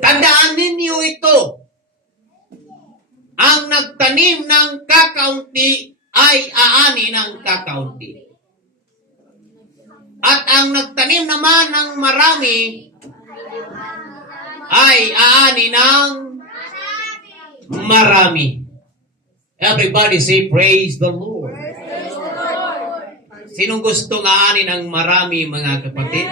Tandaan ninyo ito. Ang nagtanim ng kakaunti ay aani ng kakaunti. At ang nagtanim naman ng marami ay aani ng marami. Everybody say, praise the Lord. Sinong gustong aani ng marami, mga kapatid?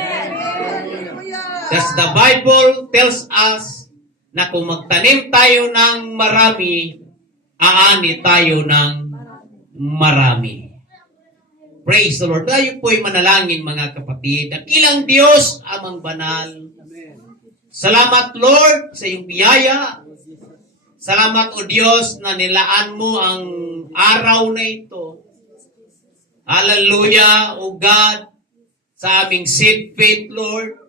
That's the Bible tells us na kung magtanim tayo ng marami, aani tayo ng marami. Praise the Lord. Tayo po'y manalangin, mga kapatid. Dakilang Diyos, amang banal. Salamat, Lord, sa iyong biyaya. Salamat, O Diyos, na nilaan mo ang araw na ito. Hallelujah, O God, sa aming seed faith, Lord.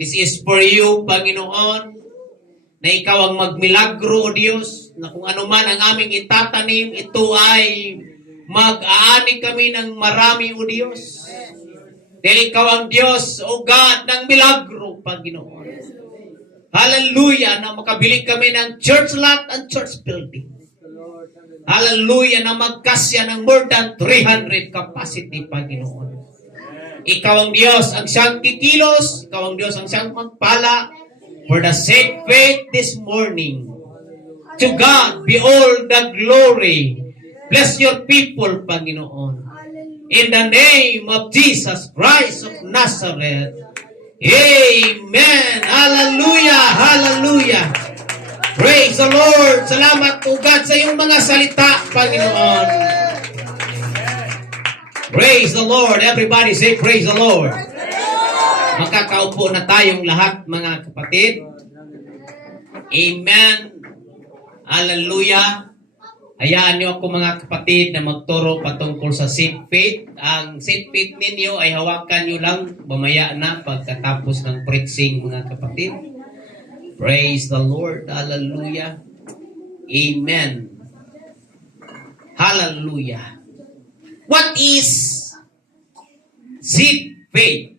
This is for you, Panginoon, na ikaw ang magmilagro, O Diyos, na kung ano man ang aming itatanim, ito ay mag-aani kami ng marami, O Diyos. Dahil ikaw ang Diyos, O God, ng milagro, Panginoon. Hallelujah, na makabili kami ng church lot and church building. Hallelujah, na magkasya ng more than 300 capacity, Panginoon. Ikaw ang Diyos ang siyang kikilos, ikaw ang Diyos ang siyang magpala for the sake faith this morning. To God be all the glory. Bless your people, Panginoon. In the name of Jesus Christ of Nazareth. Amen. Hallelujah. Hallelujah. Praise the Lord. Salamat po, God, sa iyong mga salita, Panginoon. Praise the Lord. Everybody say, praise the Lord. Makakaupo na tayong lahat, mga kapatid. Amen. Hallelujah. Hayaan niyo ako, mga kapatid, na magturo patungkol sa seed faith. Ang seed faith ninyo ay hawakan niyo lang mamaya na pagkatapos ng preaching, mga kapatid. Praise the Lord. Hallelujah. Amen. Hallelujah. What is seed faith?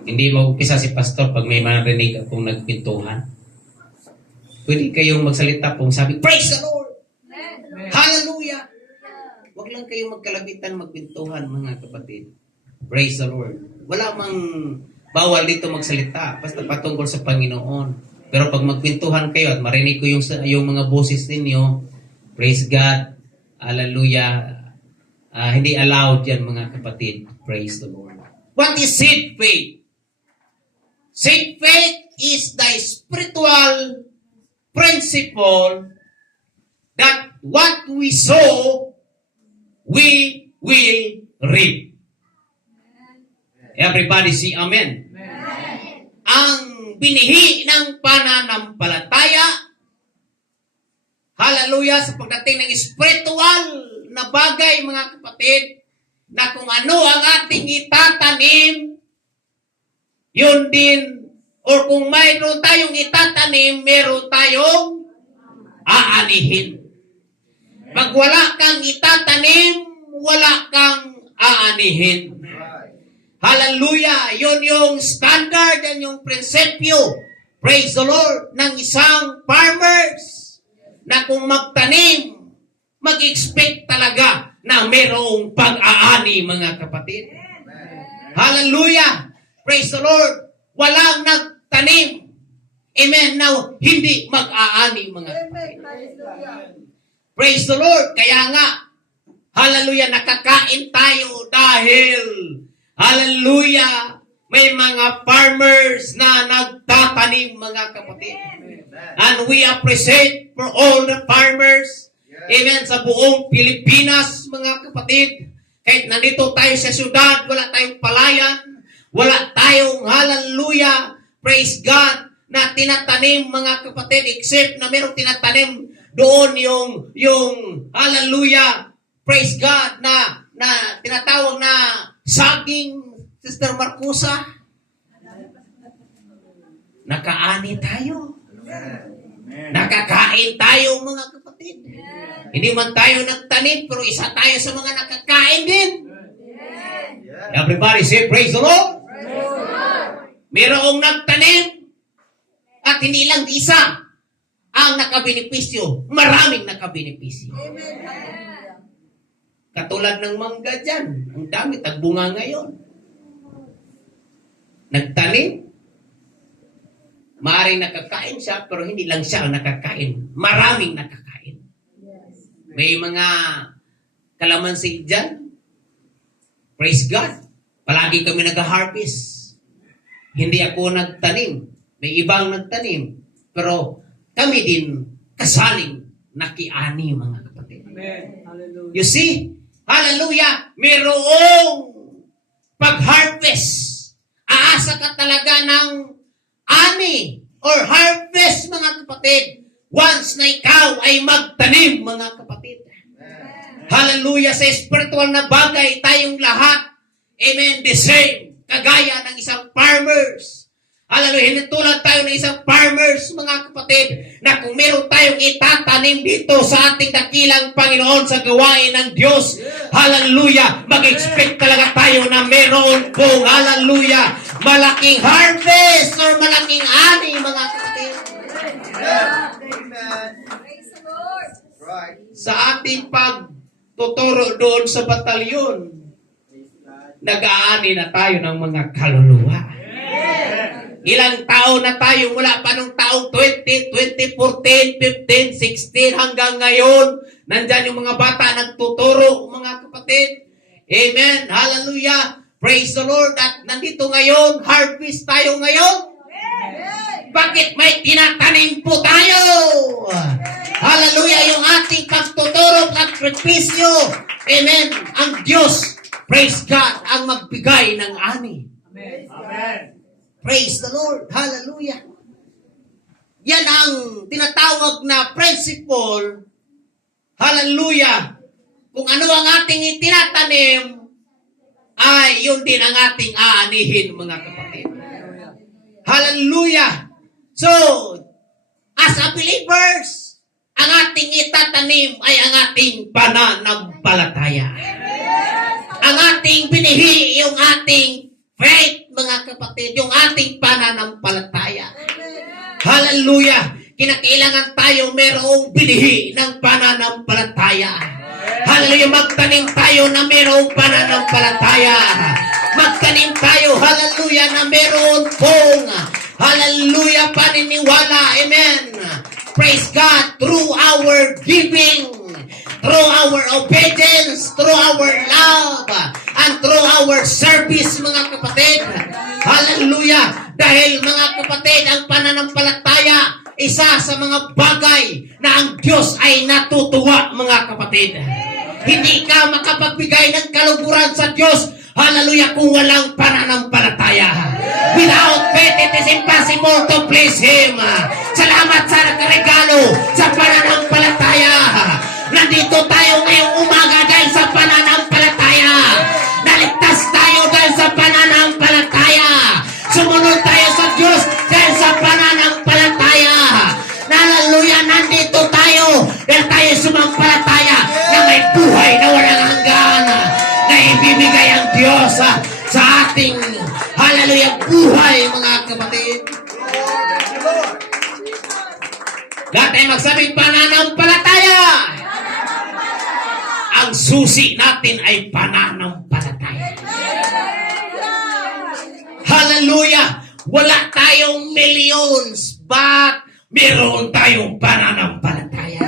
Hindi mag-upisa si pastor pag may marinig akong nagpintuhan. Pwede kayong magsalita pong sabi, praise the Lord! Amen. Hallelujah! Huwag lang kayong magkalabitan, magpintuhan, mga kapatid. Praise the Lord. Wala mang bawal dito magsalita, basta patungkol sa Panginoon. Pero pag magpintuhan kayo at marinig ko yung mga boses ninyo, praise God, hallelujah, hindi allowed yan, mga kapatid. Praise the Lord. What is seed faith? Seed faith is the spiritual principle that what we sow, we will reap. Everybody say amen. Amen. Ang binihi ng pananampalataya, hallelujah, sa pagdating ng spiritual na bagay, mga kapatid, na kung ano ang ating itatanim, yun din, or kung mayroon tayong itatanim, meron tayong aanihin. Pag wala kang itatanim, wala kang aanihin. Hallelujah! Yun yung standard, yan yung prinsipyo, praise the Lord, ng isang farmers, na kung magtanim, mag-expect talaga na mayroong pag-aani, mga kapatid. Hallelujah! Praise the Lord. Walang nagtanim. Amen. Now, hindi mag-aani, mga kapatid. Praise the Lord. Kaya nga, hallelujah, nakakain tayo dahil, hallelujah, may mga farmers na nagtatanim, mga kapatid. And we appreciate for all the farmers, amen, sa buong Pilipinas, mga kapatid. Kahit nandito tayo sa syudad, wala tayong palayan, wala tayong, hallelujah, praise God, na tinatanim, mga kapatid, except na merong tinatanim doon yung hallelujah, praise God, na tinatawag na saging, Sister Marcusa. nag-aani tayo. Nakakain tayo, mga kapatid. Hindi man tayo nagtanim, pero isa tayo sa mga nakakain din. Everybody say, praise the Lord. Mayroong nagtanim at hindi lang isa ang nakabenepisyo. Maraming nakabenepisyo. Katulad ng mangga dyan. Ang dami, tagbunga ngayon. Nagtanim. Maaaring nakakain siya, pero hindi lang siya ang nakakain. Maraming nakakain. May mga kalamansi dyan. Praise God. Palagi kami nag-harvest. Hindi ako nagtanim. May ibang nagtanim. Pero kami din kasaling nakiani, mga kapatid. Amen. Hallelujah. You see? Hallelujah! Mayroong pag-harvest. Aasa ka talaga ng ani or harvest, mga kapatid. Once na ikaw ay magtanim, mga kapatid. Hallelujah! Sa spiritual na bagay, tayong lahat, amen, the same. Kagaya ng isang farmers. Hallelujah, hindi tulad tayo ng isang farmers, mga kapatid, na kung meron tayong itatanim dito sa ating dakilang Panginoon sa gawain ng Diyos, hallelujah, mag-expect talaga tayo na meron pong, hallelujah, malaking harvest or malaking ani, mga kapatid. Amen. Praise the Lord. Right. Sa ating pagtuturo doon sa batalyon, nag-aani na tayo ng mga kaluluwa. Ilang taon na tayo mula pa nung taong 2014, 15, 16 hanggang ngayon. Nandyan yung mga bata nagtuturo, mga kapatid. Amen. Hallelujah. Praise the Lord. At nandito ngayon, harvest tayo ngayon. Bakit may tinatanim po tayo? Hallelujah. Yung ating pagtuturo at sakripisyo. Amen. Ang Diyos, praise God, ang magbigay ng ani. Amen. Amen. Praise the Lord. Hallelujah. Yan ang tinatawag na principle. Hallelujah. Kung ano ang ating itinatanim, ay yun din ang ating aanihin, mga kapatid. Hallelujah. So, as a believers, ang ating itatanim ay ang ating pananampalataya. Ang ating binihi, yung ating faith, mga kapatid, yung ating pananampalataya. Hallelujah! Kinakailangan tayo merong binihi ng pananampalataya. Hallelujah! Magtanim tayo na merong pananampalataya. Magtanim tayo, hallelujah, na meron pong, hallelujah, paniniwala. Amen! Praise God, through our giving, through our obedience, through our love, and through our service, mga kapatid. Hallelujah! Dahil, mga kapatid, ang pananampalataya, isa sa mga bagay na ang Diyos ay natutuwa, mga kapatid. Hindi ka makapagbigay ng kaluguran sa Diyos, hallelujah, kung walang pananampalataya. Without faith, it is impossible to please Him. Salamat sa regalo sa pananampalataya. Nandito tayo ngayong umaga dahil sa pananampalataya. Naligtas tayo dahil sa pananampalataya. Sumunod tayo sa Diyos dahil sa pananampalataya. Hallelujah, nandito tayo dahil tayo sumampalataya na may buhay na walang hanggan na ibibigay ang Diyos sa ating, hallelujah, buhay, mga kapatid. Lahat tayo magsabing pananampalataya. Ang susi natin ay pananampalataya. Hallelujah! Wala tayong millions, but meron tayong pananampalataya.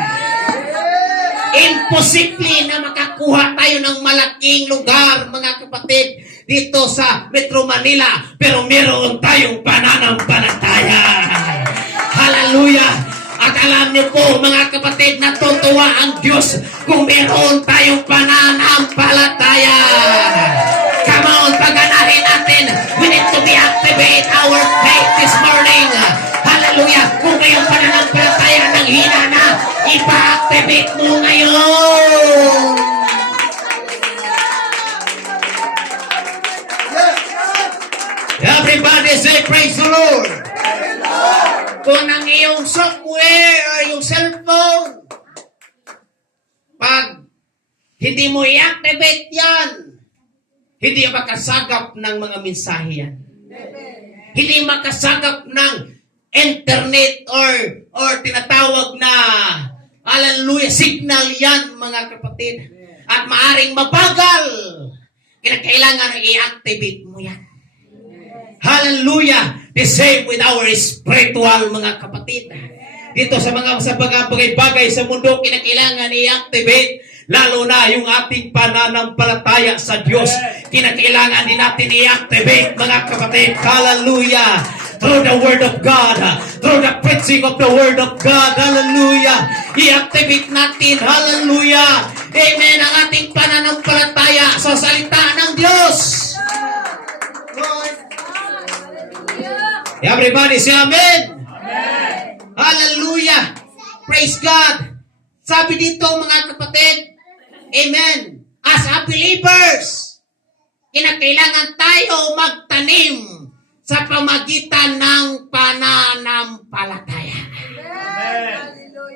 Imposible na makakuha tayo ng malaking lugar, mga kapatid, dito sa Metro Manila, pero meron tayong pananampalataya. Hallelujah! At alam niyo po, mga kapatid, natutuwa ang Diyos kung meron tayong pananampalataya. Come on, paganahin natin. We need to be activate our faith this morning. Hallelujah! Kung ngayong pananampalataya ng hina na, ipa-activate mo ngayon. Everybody say, praise the Lord. Kung ang iyong software o yung cellphone, pag hindi mo i-activate yan, hindi makasagap ng mga mensahe yan. Hindi makasagap ng internet or tinatawag na hallelujah, signal yan mga kapatid. At maaring mabagal. Kailangan i-activate mo yan. Hallelujah. The same with our spiritual mga kapatid. Dito sa mga bagay-bagay sa mundo, kailangan i-activate. Lalo na yung ating pananampalataya sa Diyos. Kinakailangan din natin i-activate mga kapatid. Hallelujah. Through the Word of God. Through the preaching of the Word of God. Hallelujah. I-activate natin. Hallelujah. Amen. Ang ating pananampalataya sa salita ng Diyos. Everybody say Amen. Hallelujah. Praise God. Sabi dito mga kapatid, Amen. As a believers, kinakailangan tayo magtanim sa pamagitan ng pananampalataya.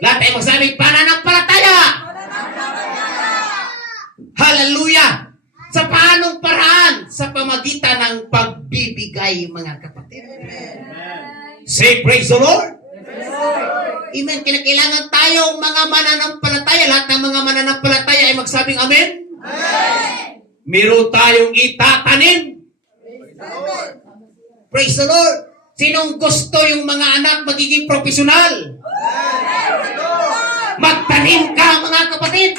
Lahat tayo magsabi, pananampalataya. Hallelujah. Sa paanong paraan? Sa pamagitan ng pagbibigay, mga kapatid. Say praise the Lord. Amen. Kinakailangan tayong mga mananampalataya. Lahat ng mga mananampalataya ay magsabing Amen. Meron tayong itatanim. Praise the Lord. Sinong gusto yung mga anak magiging profesional? Magtanim ka mga kapatid.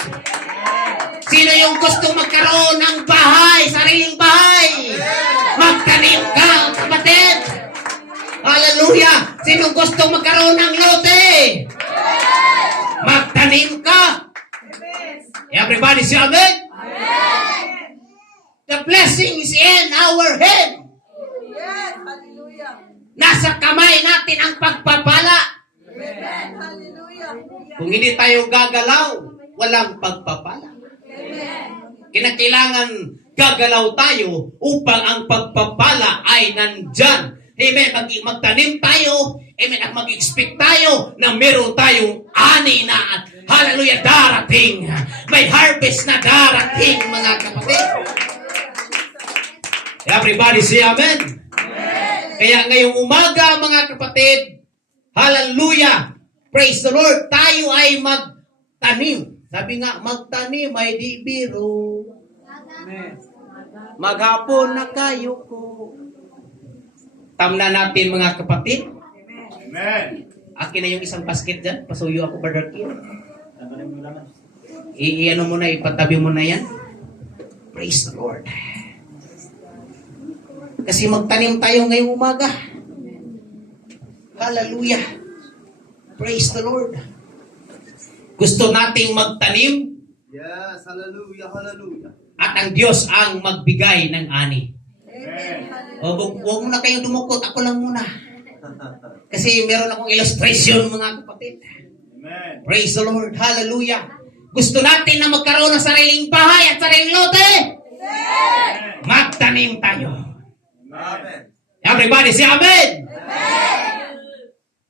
Sino yung gusto magkaroon ng bahay, sariling bahay? Magtanim ka kapatid. Hallelujah. Sinong gusto magkaroon ng lote? Magtanim ka. Everybody say Amen. The blessing is in our hand. Nasa kamay natin ang pagpapala. Kung hindi tayo gagalaw, walang pagpapala. Kinakailangan gagalaw tayo upang ang pagpapala ay nandyan. Amen. Magtanim tayo. Amen. At mag-expect tayo na meron tayong ani na hallelujah, darating. May harvest na darating, mga kapatid. Everybody say Amen. Kaya ngayong umaga, mga kapatid, hallelujah, praise the Lord, tayo ay magtanim. Sabi nga, magtanim ay di biro. Maghapon na kayo ko. Tamna natin mga kapatid. Amen. Akin na yung isang basket dyan. Pasuyo ako, Brother Kim. Iano mo na, ipatabi mo na yan. Praise the Lord. Kasi magtanim tayo ngayong umaga. Hallelujah. Praise the Lord. Gusto nating magtanim. Yes, hallelujah, hallelujah. At ang Diyos ang magbigay ng ani. Amen. O, huwag mo na kayong dumukot. Ako lang muna. Kasi meron akong illustration, mga kapatid. Amen. Praise the Lord. Hallelujah. Gusto natin na magkaroon ng sariling bahay at sariling lote. Magtanim tayo. Amen. Everybody say Amen.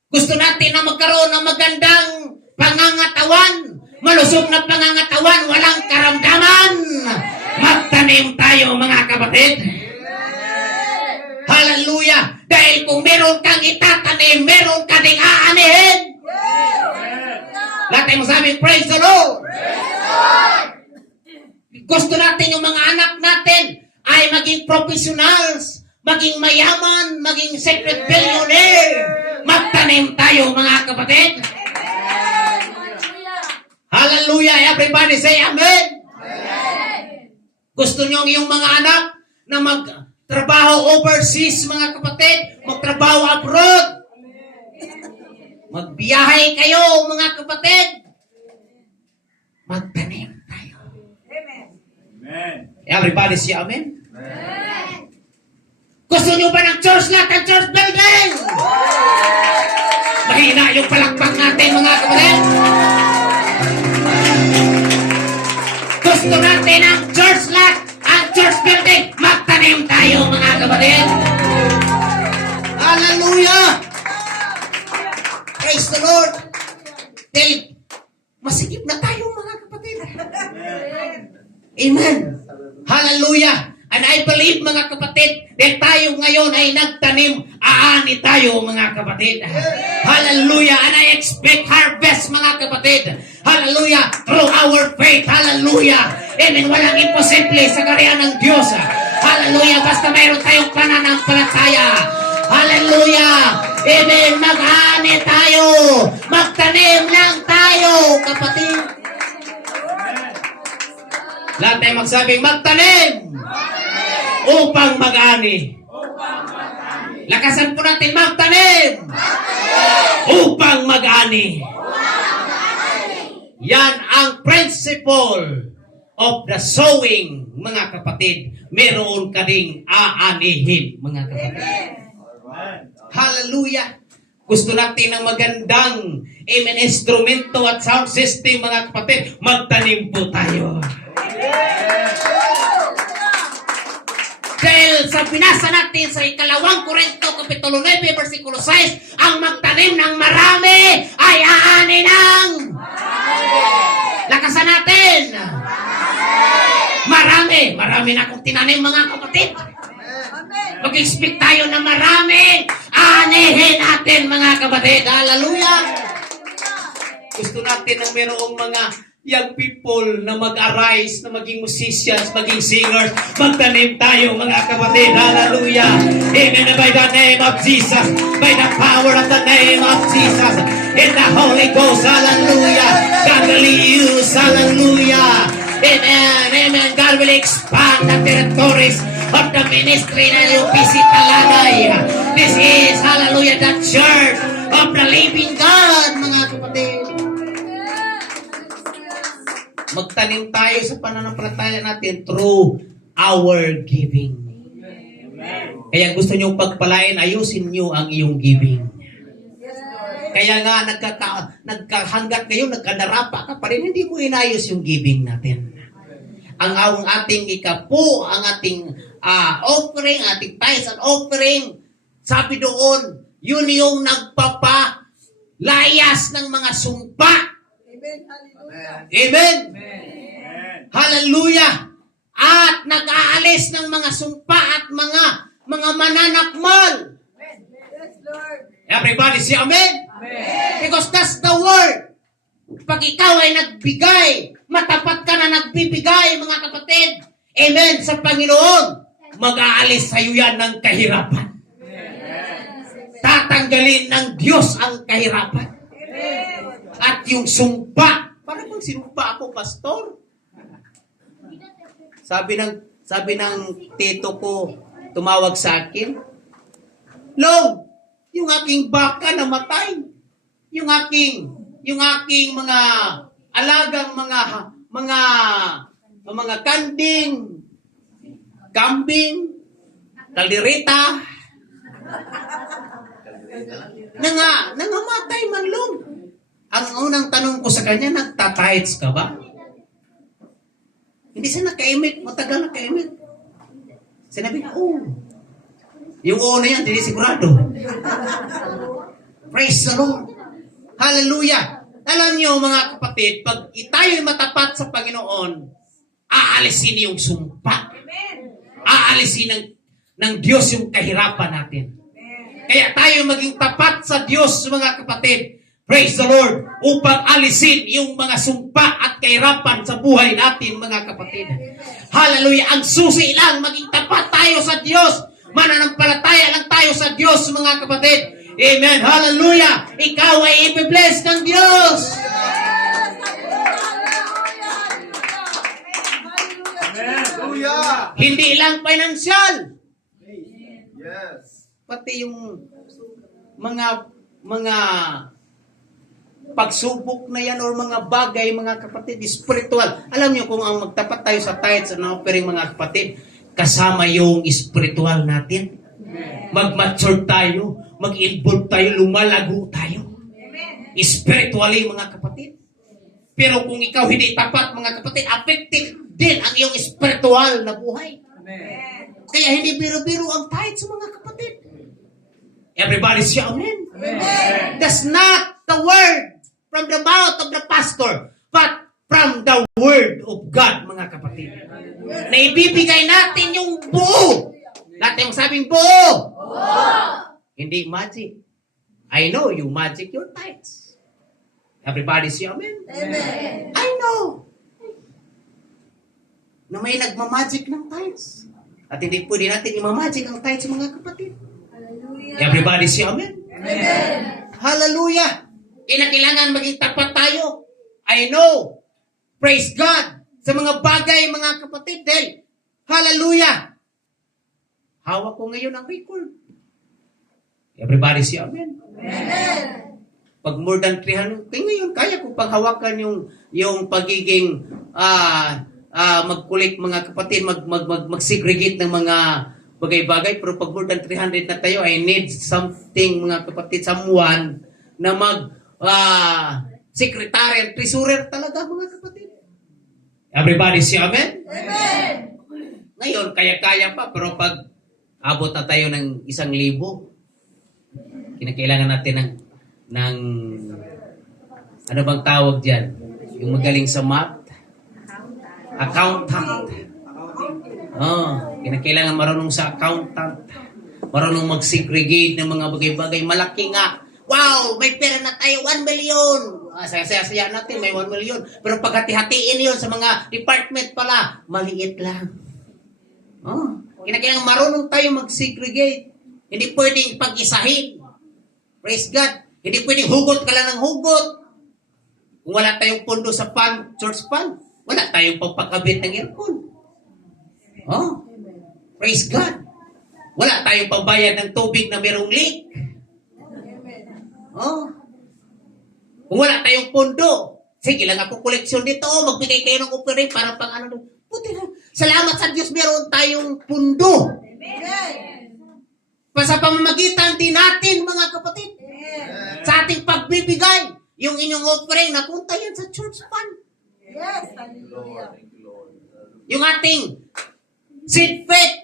Gusto natin na magkaroon ng magandang pangangatawan. Malusog na pangangatawan. Walang karamdaman. Magtanim tayo, mga kapatid. Hallelujah. Dahil kung meron kang itatanim, meron ka ding aanihin. Lahat tayo masabi, praise the Lord. Gusto natin yung mga anak natin ay maging professionals, maging mayaman, maging secret billionaire. Magtanim tayo, mga kapatid. Hallelujah. Everybody say Amen. Gusto nyo yung mga anak na magtrabaho overseas, mga kapatid, magtrabaho abroad. Magbiyahe kayo, mga kapatid. Magtanim tayo. Amen. Everybody say Amen. Gusto nyo ba ng church lot and church building? Mahina yung palakpak natin, mga kapatid. Gusto natin ang church lot and church building. Magtanim tayo, mga kapatid. Hallelujah. Praise the Lord. Dahil masikip na tayo mga kapatid. Amen. Hallelujah. And I believe mga kapatid, dahil tayo ngayon ay nagtanim, aani tayo mga kapatid. Hallelujah. And I expect harvest mga kapatid. Hallelujah. Through our faith. Hallelujah. Amen. Walang imposible sa karya ng Diyos. Hallelujah. Basta mayroon tayong pananampalataya. Hallelujah. Amen. Mag-ani tayo. Magtanim lang tayo, kapatid. Lahat tayo magsabing magtanim upang mag-ani. Lakasan po natin magtanim upang mag-ani. Yan ang principle of the sowing, mga kapatid. Meron ka ding aanihin, mga kapatid. Hallelujah. Gusto natin ng magandang amen, instrumento at sound system, mga kapatid. Magtanim po tayo. Dahil sa binasa natin sa 2 Korinto Kapitulo 9, versikulo 6, ang magtanim ng marami ay aani ng lakasan natin. Marami. Marami na akong tinanim, mga kapatid. Mag-expect tayo na marami. Anihin natin, mga kapatid. Hallelujah. Gusto natin na mayroong mga young people na mag-arise, na maging musicians, maging singers. Magtanim tayo, mga kapatid. Hallelujah. Amen. By the name of Jesus. By the power of the name of Jesus. In the Holy Ghost. Hallelujah. God will use. Hallelujah. Amen. Amen. God will expand the territories of the ministry na UPC Talanay. This is, hallelujah, the church of the living God, mga kapatid. Magtanim tayo sa pananampalataya natin through our giving. Kaya gusto nyo pagpalain, ayusin nyo ang iyong giving. Kaya nga, nagkahanggat kayo, nagkadarapa ka pa rin, hindi mo inayos yung giving natin. Ang ating ikapo, ang ating offering, ating tithes and offering, sabi doon, yun yung nagpapalayas ng mga sumpa. Amen. Hallelujah. Amen. Hallelujah. At nag-aalis ng mga sumpa at mga mananakmal. Yes, Lord. Everybody say amen? Amen. Because that's the word. Pag ikaw ay nagbigay, matapat ka na nagbibigay, mga kapatid. Amen. Sa Panginoon, mag-aalis sa iyo yan ng kahirapan. Tatanggalin ng Diyos ang kahirapan. At yung sumpa, parang bang sinumpa ako, pastor? Sabi ng tito ko, tumawag sa akin, Lord, yung aking baka namatay. Yung aking mga alagang mga kambing, kaldereta, nangamatay man long. Ang unang tanong ko sa kanya, nagtatides ka ba? Hindi siya nakaimik, matagal nakaimik. Sinabi na, yung una yan, hindi sigurado. Praise the Lord. Hallelujah. Alam niyo, mga kapatid, pag tayo'y matapat sa Panginoon, aalisin yung sumpa. Aalisin ng Diyos yung kahirapan natin. Kaya tayo maging tapat sa Diyos, mga kapatid. Praise the Lord. Upang alisin yung mga sumpa at kahirapan sa buhay natin, mga kapatid. Hallelujah. Ang susi lang, maging tapat tayo sa Diyos. Mananampalataya lang tayo sa Diyos, mga kapatid. Amen. Hallelujah. Ikaw ay ipibless ng Diyos. Hallelujah. Hindi lang financial. Yes. Pati yung mga pagsubok na yan or mga bagay, mga kapatid, spiritual. Alam niyo kung ang magtapat tayo sa tithes and offering, mga kapatid, kasama yung spiritual natin. Mag-mature tayo, mag-involve tayo, lumalago tayo. Spiritually, mga kapatid. Pero kung ikaw hindi tapat, mga kapatid, affected din ang iyong spiritual na buhay. Kaya hindi biro-biro ang tithes, mga kapatid. Everybody say amen. Amen. That's not the word from the mouth of the pastor, but from the word of God, mga kapatid. Na ibibigay natin yung buo. Natin yung sabing buo. Hindi magic. I know you magic your tithes. Everybody say amen? Amen. I know. Na may nagmamagic ng tithes. At hindi pwede natin imamagic ang tithes, mga kapatid. Hallelujah. Everybody say amen? Amen. Hallelujah! Kailangan maging tapat tayo. I know. Praise God. Sa mga bagay, mga kapatid. Dahil, hallelujah! Hawak ko ngayon ang record. Everybody say amen? Amen. Pag more than 300, ngayon, kaya ko paghawakan yung pagiging mag-collect, mga kapatid, mag-segregate ng mga bagay-bagay. Pero pag more than 300 na tayo, I need something, mga kapatid, someone na secretary and treasurer talaga, mga kapatid. Everybody say amen? Amen. Ngayon, kaya-kaya pa, pero pag abot na tayo ng 1,000, kinakailangan natin ng ano bang tawag diyan? Yung magaling sa math? Accountant. Kinakailangan marunong sa accountant. Marunong mag-segregate ng mga bagay-bagay. Malaki nga. Wow, may pera na tayo, 1 million. Saya-saya natin, may 1 million. Pero pag hati-hatiin yun sa mga department pala, maliit lang. Kinakailangan marunong tayo mag-segregate. Hindi pwedeng pag-isahin. Praise God. Hindi pwedeng hugot ka lang ng hugot. Kung wala tayong pondo sa fund, church fund, wala tayong pagpakabit ng aircon. Praise God. Wala tayong pambayad ng tubig na merong leak. Kung wala tayong pondo, sige lang ako koleksyon dito, magbigay kayo ng offering para pang ano. Puti na. Salamat sa Diyos, meron tayong pondo. Amen. Sa pamamagitan din natin, mga kapatid, Amen. sa ating pagbibigay, yung inyong offering, napunta yan sa church fund. Yes. Hallelujah. Yung ating seed faith,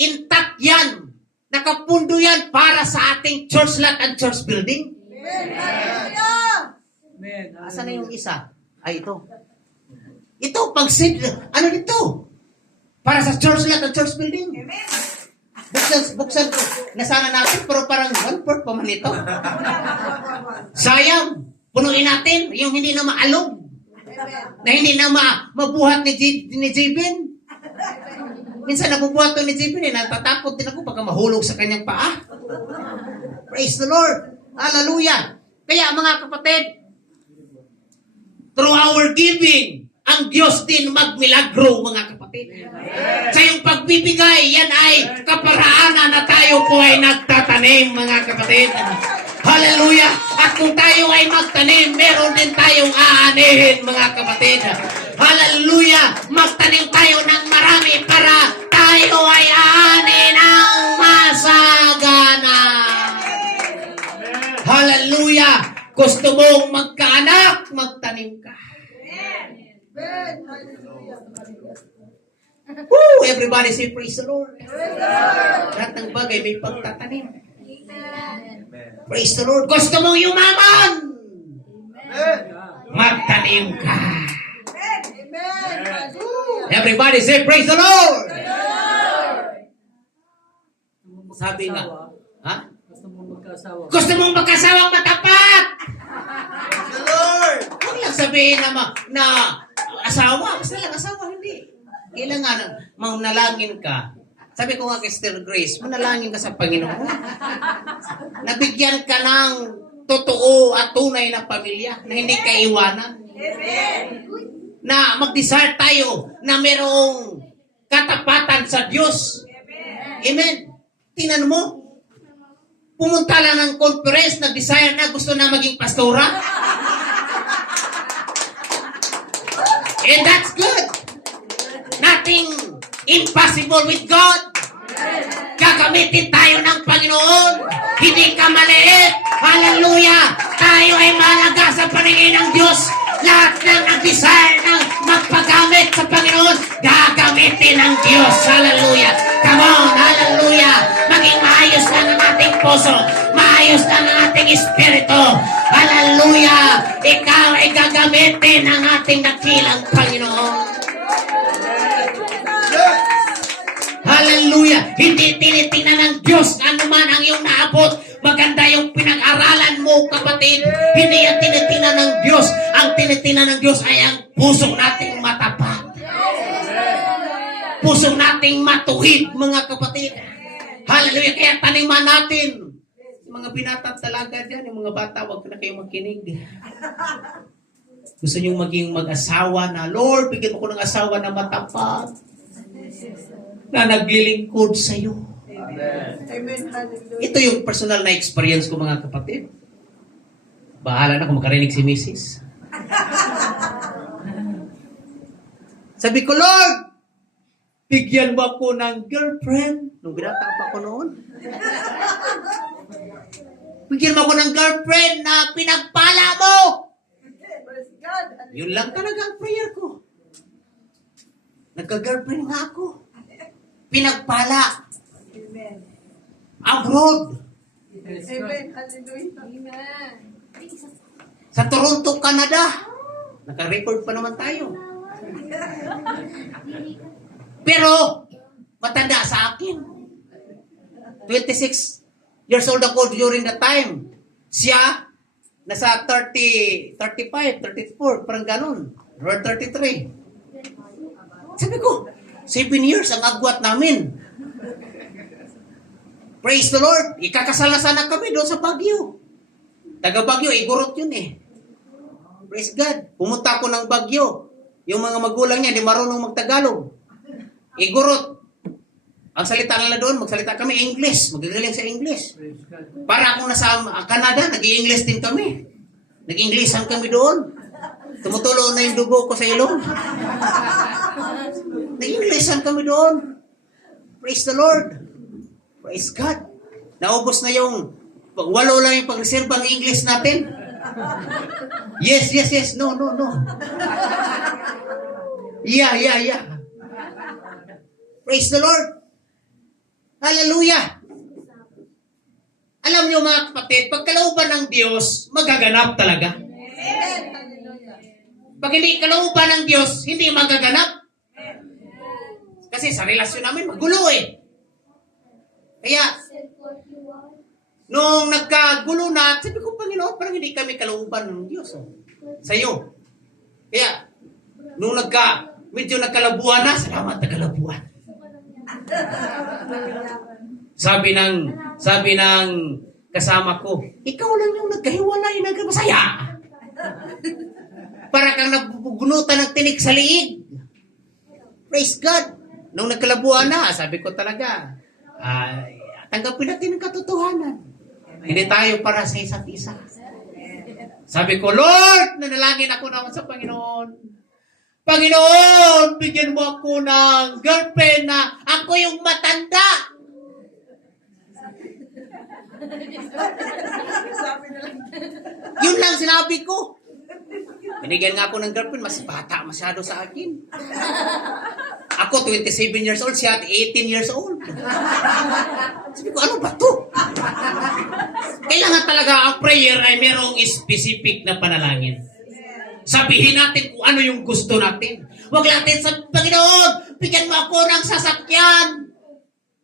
intact yan. Nakapundo yan para sa ating church lot and church building. Amen. Hallelujah. Asan na yung isa? Ay, ito. Ito, pag seed, ano dito? Para sa church lot and church building. Amen. Buksan ko. Nasana natin, pero parang 1/4 pa man ito. Sayang. Punuin natin yung hindi na maalog. Amen. Na hindi na mabuhat ni Jibin. Minsan nabubuhat to ni Jibin, natatakot din ako baka mahulog sa kanyang paa. Praise the Lord. Hallelujah. Kaya mga kapatid, through our giving, ang Diyos din magmilagro, mga kapatid. Sa iyong pagbibigay, yan ay kaparaanan na tayo po ay nagtatanim, mga kapatid. Hallelujah! At kung tayo ay magtanim, meron din tayong aanihin, mga kapatid. Hallelujah! Magtanim tayo ng marami para tayo ay aanin ng masagana. Hallelujah! Gusto mong magkaanak, magtanim ka. Amen. Hallelujah. Woo! Everybody say praise the Lord. Praise the Lord. Lahat ng bagay may pagtatanim. Amen. Praise the Lord. Gusto mong yumaman? Amen. Magtanim ka. Amen. Hallelujah. Everybody say praise the Lord. Lord. Sabi nga, ha? Gusto mong magkasawang matapat. The Lord! Huwag lang sabihin na asawa. Basta lang asawa, hindi. Kailangan manalangin ka. Sabi ko nga kay Sister Grace, manalangin ka sa Panginoon. Nabigyan ka ng totoo at tunay na pamilya na hindi ka iwanan. Amen. Na mag-desire tayo na merong katapatan sa Diyos. Amen. Tingnan mo, pumunta lang ng conference, nag-desire na gusto na maging pastora. And that's good. Nothing impossible with God. Gagamitin tayo ng Panginoon. Hindi ka maliit. Hallelujah. Tayo ay malaga sa paningin ng Diyos. Lahat ng nag-desire na magpagamit sa Panginoon, gagamitin ng Diyos. Hallelujah. Come on. Hallelujah. Maging maayos lang ang ating puso. Maayos lang ang ating espiritu. Hallelujah! Ikaw ay gagamitin ng ating dakilang Panginoon. Yes. Hallelujah! Hindi tinitingnan ng Diyos ano man ang iyong naabot. Maganda yung pinag-aralan mo, kapatid. Hindi yan tinitingnan ng Diyos. Ang tinitingnan ng Diyos ay ang puso nating matapat. Puso nating matuwid, mga kapatid. Hallelujah! Kaya taniman natin. Mga binata talaga dyan, yung mga bata, huwag na kayong makinig. Gusto nyo maging mag-asawa na, Lord, bigyan mo ko ng asawa na matapat, na naglilingkod sa'yo. Amen. Amen. Hallelujah. Ito yung personal na experience ko, mga kapatid. Bahala na kung makarinig si Mrs. Sabi ko, Lord, bigyan mo ako ng girlfriend. Nung binata pa ako noon. Bigyan mo ako ng girlfriend na pinagpala mo. Praise God. Yun lang talaga ang prayer ko. Nagka-girlfriend nga ako. Pinagpala. Amen. Abroad. Amen. Hallelujah. Amen. Sa Toronto, Canada. Naka-record pa naman tayo. Pero, matanda sa akin. 26 years old ako during that time. Siya, nasa 30, 35, 34, parang ganun. Or 33. Sabi ko, 7 years ang agwat namin. Praise the Lord. Ikakasal na sana kami doon sa Baguio. Taga Baguio, Igorot yun eh. Praise God. Pumunta ako ng Baguio. Yung mga magulang niya, di marunong magtagalog. Igorot. Ang salita nila doon, magsalita kami English. Magagaling sa English. Para akong nasa Canada, nag-i-English din kami. Nag-Englishan kami doon. Tumutulo na yung dugo ko sa ilong. Nag-Englishan kami doon. Praise the Lord. Praise God. Naubos na yung, walo lang yung pag-reserve ang English natin. Yes, yes, yes. No, no, no. Yeah, yeah, yeah. Praise the Lord. Hallelujah. Alam niyo mga kapatid, pag kalooban ng Diyos, magaganap talaga. Amen. Hallelujah. Pag hindi kalooban ng Diyos, hindi magaganap. Kasi sa relasyon namin, magulo eh. Kaya, nung nagkagulo na, sabi ko, Panginoon, parang hindi kami kalooban ng Diyos. Oh. Sa'yo. Kaya, nung medyo nagkalabuan na, salamat na kalabuan. Sabi ng kasama ko, ikaw lang yung nagkahiwalay, nagkasaya. Para kang nabubunutan ng tinik sa liig. Praise God. Nung nagkalabuan na, sabi ko talaga, tanggapin natin ang katotohanan. Hindi tayo para sa isa't isa. Sabi ko, Lord, nanalangin ako naman sa Panginoon. Panginoon, bigyan mo ako ng girlfriend na ako yung matanda. Yun lang sinabi ko. Binigyan nga ako ng girlfriend, mas bata masyado sa akin. Ako, 27 years old, siya 18 years old. Sabi ko, ano ba to? Kailangan talaga ang prayer ay merong specific na panalangin. Sabihin natin kung ano yung gusto natin. Huwag natin sa Panginoon, bigyan mo ako ng sasakyan.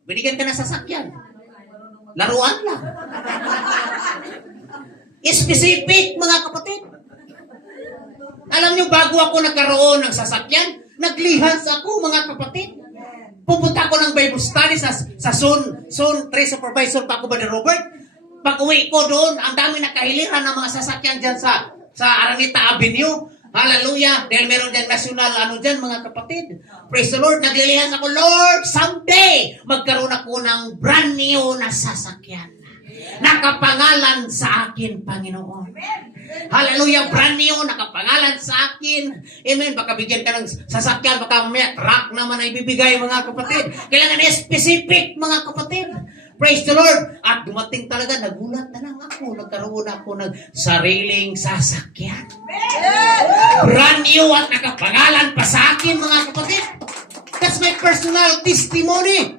Binigyan ka ng sasakyan. Laruan lang. Specific, mga kapatid. Alam niyo, bago ako nagkaroon ng sasakyan, naglihans ako, mga kapatid. Pupunta ako ng Bible study sa Zone 3 supervisor pa ako ba ni Robert. Pag uwi ko doon, ang dami nakahiliran ng mga sasakyan dyan sa Araneta Avenue. Hallelujah. Dahil meron dyan national dyan, mga kapatid. Praise the Lord. Naglilihans ako, Lord, someday, magkaroon ako ng brand new na sasakyan. Nakapangalan sa akin, Panginoon. Hallelujah, brand new, nakapangalan sa akin. Amen, baka bigyan ka ng sasakyan, baka mamaya truck naman ay bibigay, mga kapatid. Kailangan specific, mga kapatid. Praise the Lord. At dumating talaga, nagulat na lang ako. Nagkaroon ako ng sariling sasakyan. Brand new at nakapangalan pa sa akin, mga kapatid. That's my personal testimony.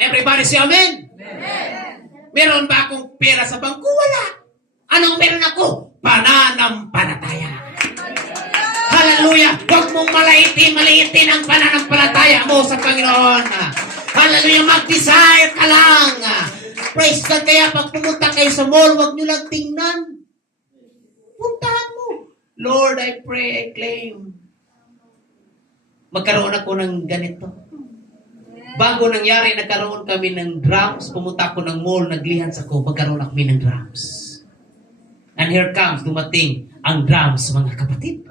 Everybody say amen. Meron ba akong pera sa bangko? Wala. Anong meron ako? Pananampalataya. Hallelujah! Huwag mong maliitin ang pananampalataya mo sa Panginoon. Hallelujah! Mag-desire ka lang. Praise God. Kaya pag pumunta kayo sa mall, huwag nyo lang tingnan. Puntahan mo. Lord, I pray, I claim. Magkaroon ako ng ganito. Bago nangyari, nagkaroon kami ng drums. Pumunta ako ng mall, naglihans ako. Magkaroon kami ng drums. And here comes, dumating ang drums, mga kapatid.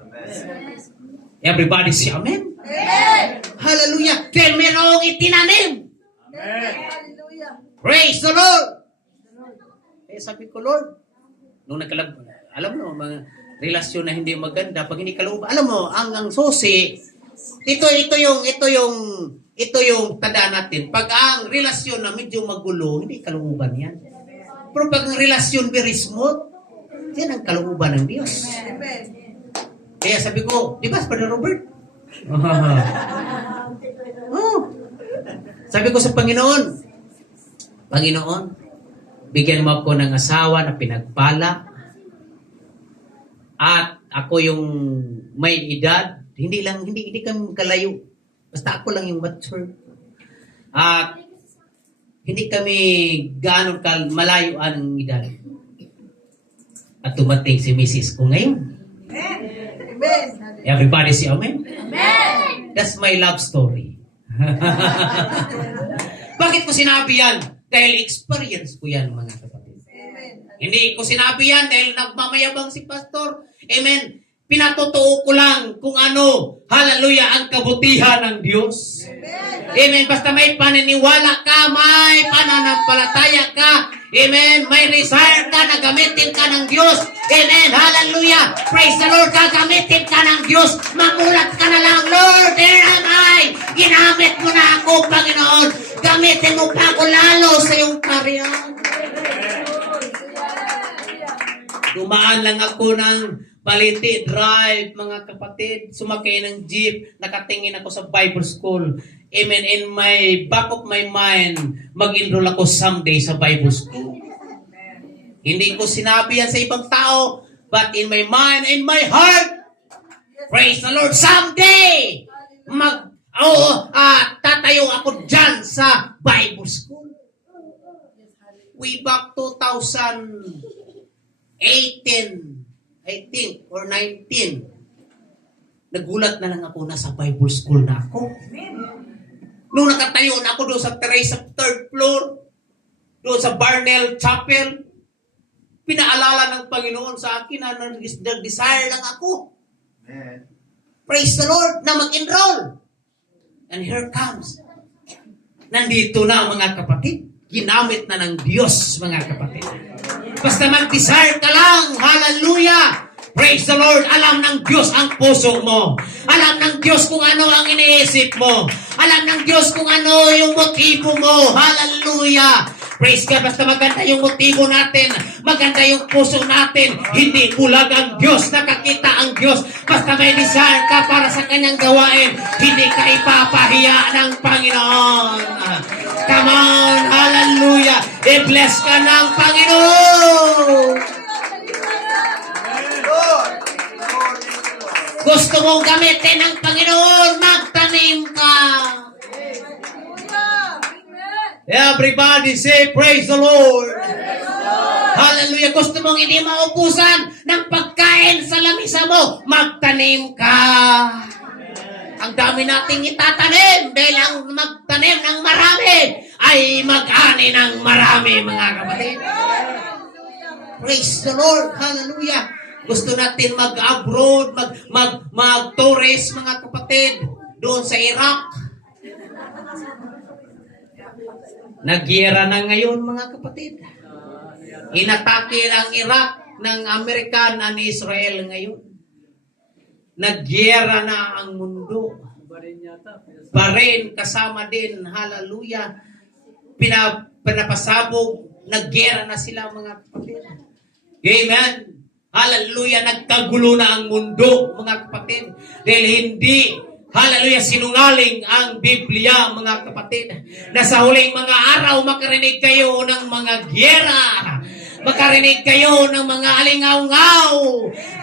Everybody say amen. Amen. Hallelujah. Dahil merong itinanim. Amen. Hallelujah. Praise the Lord. Sabi ko, Lord, nung alam mo, mga relasyon na hindi maganda, pag hindi kalooban, alam mo, ang susi, ito yung tanda natin. Pag ang relasyon na medyo magulo, hindi kalooban yan. Pero pag ang relasyon very smooth, yan ang kalooban ng Diyos. Amen. Kaya sabi ko, di ba, Brother Robert? Oh. Sabi ko sa Panginoon, bigyan mo ako ng asawa na pinagpala at ako yung may edad, hindi kami kalayo. Basta ako lang yung mature. At hindi kami gaano malayo ang edad. At tumating si Mrs. ko ngayon. Amen. Everybody say amen? Amen. That's my love story. Bakit ko sinabi yan? Dahil experience ko yan, mga kapatid. Amen. Hindi ko sinabi yan dahil nagmamayabang si pastor. Amen. Pinatotoo ko lang kung ano, hallelujah, ang kabutihan ng Diyos. Amen. Basta may paniniwala ka, may pananampalataya ka, amen, may desire ka na gamitin ka ng Diyos. Amen. Hallelujah. Praise the Lord. Gagamitin ka ng Diyos. Mamulat ka na lang, Lord, here am I. Ginamit mo na ako, Panginoon. Gamitin mo pa ako lalo sa iyong karya. Dumaan lang ako ng Baliti Drive, mga kapatid. Sumakay ng jeep. Nakatingin ako sa Bible School. Amen. In my back of my mind, mag-enroll ako someday sa Bible School. Hindi ko sinabi yan sa ibang tao, but in my mind, in my heart, praise the Lord, someday, tatayo ako dyan sa Bible School. Way back 2018, I think, or 19, nagulat na lang ako, nasa Bible School na ako. Nung nakatayo na ako doon sa terrace sa 3rd floor, doon sa Barnell Chapel, pinaalala ng Panginoon sa akin na nag-desire lang ako. Amen. Praise the Lord, na mag-enroll. And here comes. Nandito na mga kapatid. Ginamit na ng Diyos, mga kapatid. Basta mag-desire ka lang. Hallelujah. Praise the Lord. Alam ng Diyos ang puso mo. Alam ng Diyos kung ano ang iniisip mo. Alam ng Diyos kung ano yung motibo mo. Hallelujah. Praise God. Basta maganda yung motibo natin. Maganda yung puso natin. Hindi kulag ang Diyos. Nakakita ang Diyos. Basta may desire ka para sa kanyang gawain. Hindi ka ipapahiya ng Panginoon. Come on. Hallelujah. I-bless ka ng Panginoon. Gusto mong gamitin ng Panginoon, magtanim ka. Everybody say, praise the Lord. Hallelujah. Gusto mong hindi maubusan ng pagkain sa lamisa mo, magtanim ka. Ang dami nating itatanim dahil ang magtanim ng marami ay mag-ani ng marami, mga kapatid. Praise the Lord. Hallelujah. Gusto natin mag-abroad, mag-tourist, mga kapatid, doon sa Iraq. Nagyera na ngayon, mga kapatid. Inatake ang Iraq ng Amerikan at Israel ngayon. Nagyera na ang mundo. Bahrain kasama din, hallelujah. Pinapasabog, nagyera na sila, mga kapatid. Amen. Hallelujah, nagkagulo na ang mundo, mga kapatid. Dahil hindi Hallelujah, sinungaling ang Biblia, mga kapatid. Na sa huling mga araw, makarinig kayo ng mga gyera. Makarinig kayo ng mga alingaw-ngaw.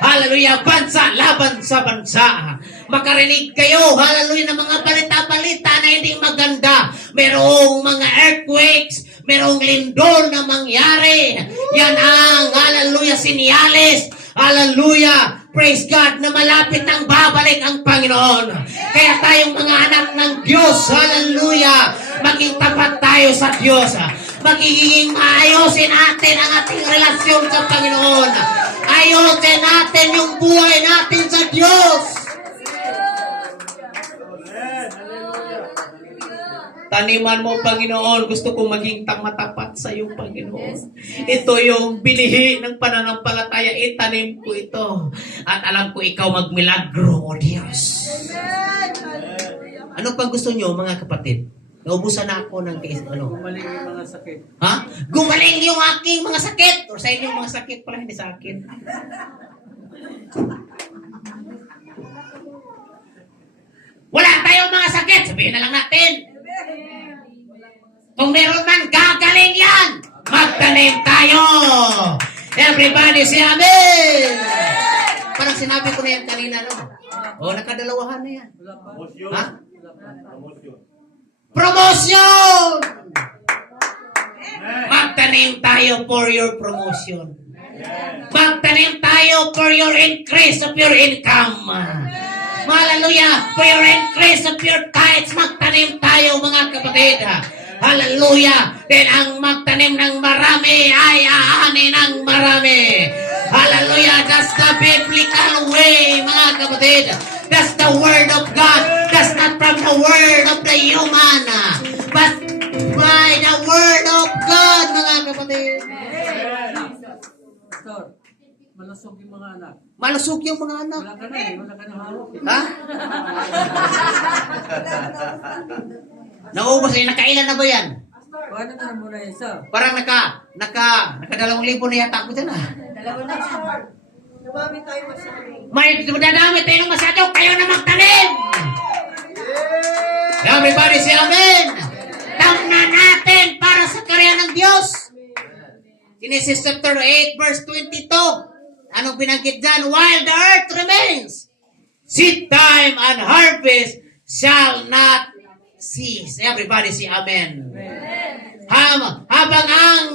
Hallelujah, bansa laban sa bansa. Makarinig kayo, hallelujah, ng mga balita-balita na hindi maganda. Merong mga earthquakes, merong lindol na mangyari. Yan ang, hallelujah, sinyales. Hallelujah, praise God, na malapit ang babalik ang Panginoon. Kaya tayong mga anak ng Diyos, hallelujah, maging tapat tayo sa Diyos. Magiging maayosin natin ang ating relasyon sa Panginoon. Ayosin natin yung buhay natin sa Diyos. Taniman mo, Panginoon. Gusto kong maging matapat sa iyo, Panginoon. Ito yung binihi ng pananampalataya. Itanim ko ito. At alam ko ikaw magmilagro, O Diyos. Ano pang gusto nyo, mga kapatid? Naubusan na ako ng Gumaling yung mga sakit. Ha? Gumaling yung aking mga sakit. O sa inyong mga sakit pala, hindi sa akin. Wala tayong mga sakit. Sabihin na lang natin. Kung meron man, gagaling yan. Magtanim tayo. Everybody say amen. Parang sinabi ko na yan kanina, no? O, nakadalawahan na yan. Wala pa. Promotion. Ha? Wala pa. Promotion. Promotion! Amen. Magtanim tayo for your promotion. Amen. Magtanim tayo for your increase of your income. Hallelujah! For your increase of your tithes, magtanim tayo, mga kapatid. Hallelujah! Then ang magtanim ng marami ay aani ng marami. Hallelujah! That's the biblical way, mga kapatid. That's the word of God. That's not from the word of the human, but by the word of God, mga kapatid. Pastor, malusog yung mga anak. Malusog yung mga anak. Wala ka na eh. Wala ka na hawak eh. Ha? Naubos na, nakailan na ba yan? Paano na muna yung isa? Parang nakadalawang libo na yata ako dyan, ah. Dalawa na siya. Dumami tayo masyado. May dadami tayo ng masyado, kayo na magtanim! Everybody say amen! Tamna natin para sa karya ng Diyos! Genesis chapter 8 verse 22. Anong binanggit dyan? While the earth remains, seed time and harvest shall not cease. Everybody say amen. Habang ang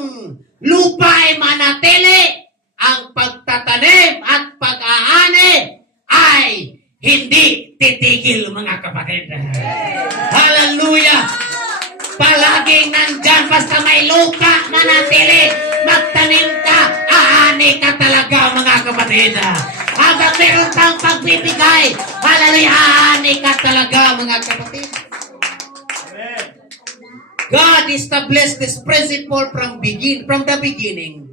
lupa ay manatili, ang pagtatanim at pag-aani ay hindi titigil, mga kapatid. Hallelujah! Palaging nandyan, basta may lupa, manatili, magtanim ka, aani ka talaga, mga kapatid. Habang meron kang pagbibigay, hallelujah, aani ka talaga, mga kapatid. Amen. God established this principle from the beginning.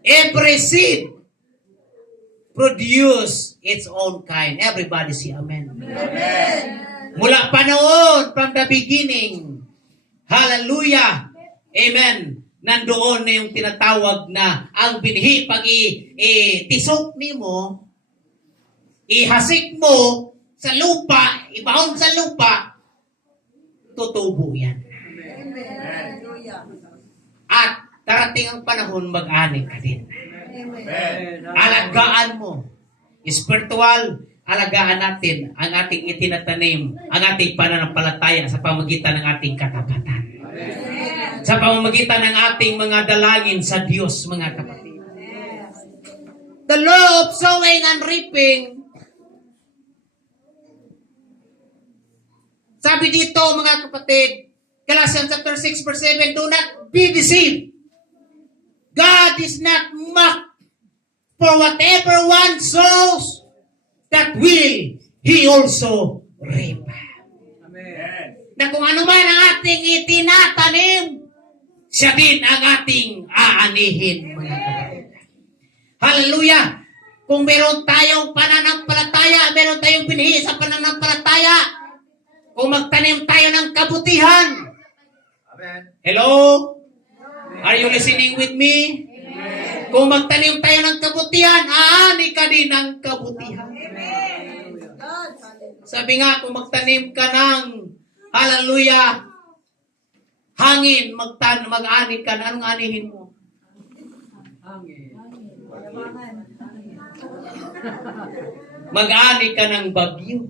Every seed produce its own kind. Everybody say amen. Amen. Mula pa noon, from the beginning, hallelujah, amen, nandoon na yung tinatawag na ang binhi, pag itisok mo, ihasik mo sa lupa, ibaon sa lupa, tutubo yan. Hallelujah. At darating ang panahon, mag-ani ka din. Amen. Alagaan mo. Spiritual, alagaan natin ang ating itinatanim, ang ating pananampalataya sa pamagitan ng ating katapatan. Sa pamamagitan ng ating mga dalangin sa Diyos, mga kapatid. The law of sowing and reaping. Sabi dito, mga kapatid, Galatians chapter 6 verse 7, do not be deceived. God is not mocked. For whatever one sows, that will he also reap. Amen. Na kung ano man ang ating itinatanim, siya din ang ating aanihin, mga kapatid. Hallelujah! Kung meron tayong pananampalataya, meron tayong binhi sa pananampalataya, kung magtanim tayo ng kabutihan. Amen. Hello? Are you listening with me? Kung magtanim tayo ng kabutihan, aani ka din ng kabutihan. God, hallelujah. Sabi nga, kung magtanim ka ng, hallelujah, hangin, mag-ani ka na, anong anihin mo? Hangin. Mag-ani ka ng bagyo.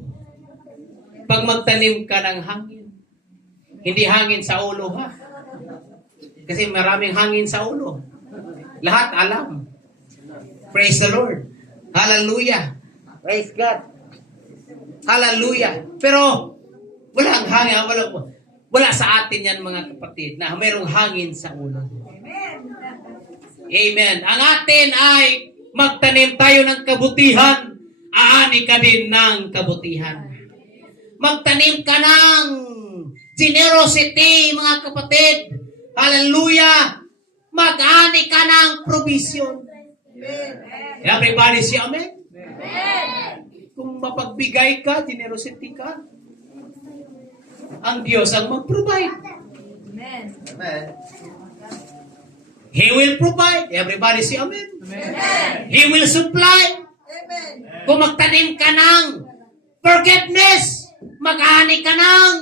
Pag magtanim ka ng hangin, hindi hangin sa ulo, ha? Kasi maraming hangin sa ulo. Lahat alam. Praise the Lord. Hallelujah. Praise God. Hallelujah. Pero, walang hangin. Wala sa atin yan, mga kapatid, na mayroong hangin sa ulo. Amen. Ang atin ay magtanim tayo ng kabutihan, aani ka din ng kabutihan. Magtanim ka ng generosity, mga kapatid. Hallelujah. Mag-ani ka ng provision. Everybody say amen? Kung mapagbigay ka, generosity ka, ang Diyos ang mag-provide. Amen. Amen. He will provide. Everybody say amen? Amen. He will supply. Amen. Kung magtanim ka ng forgiveness, mag-ani ka ng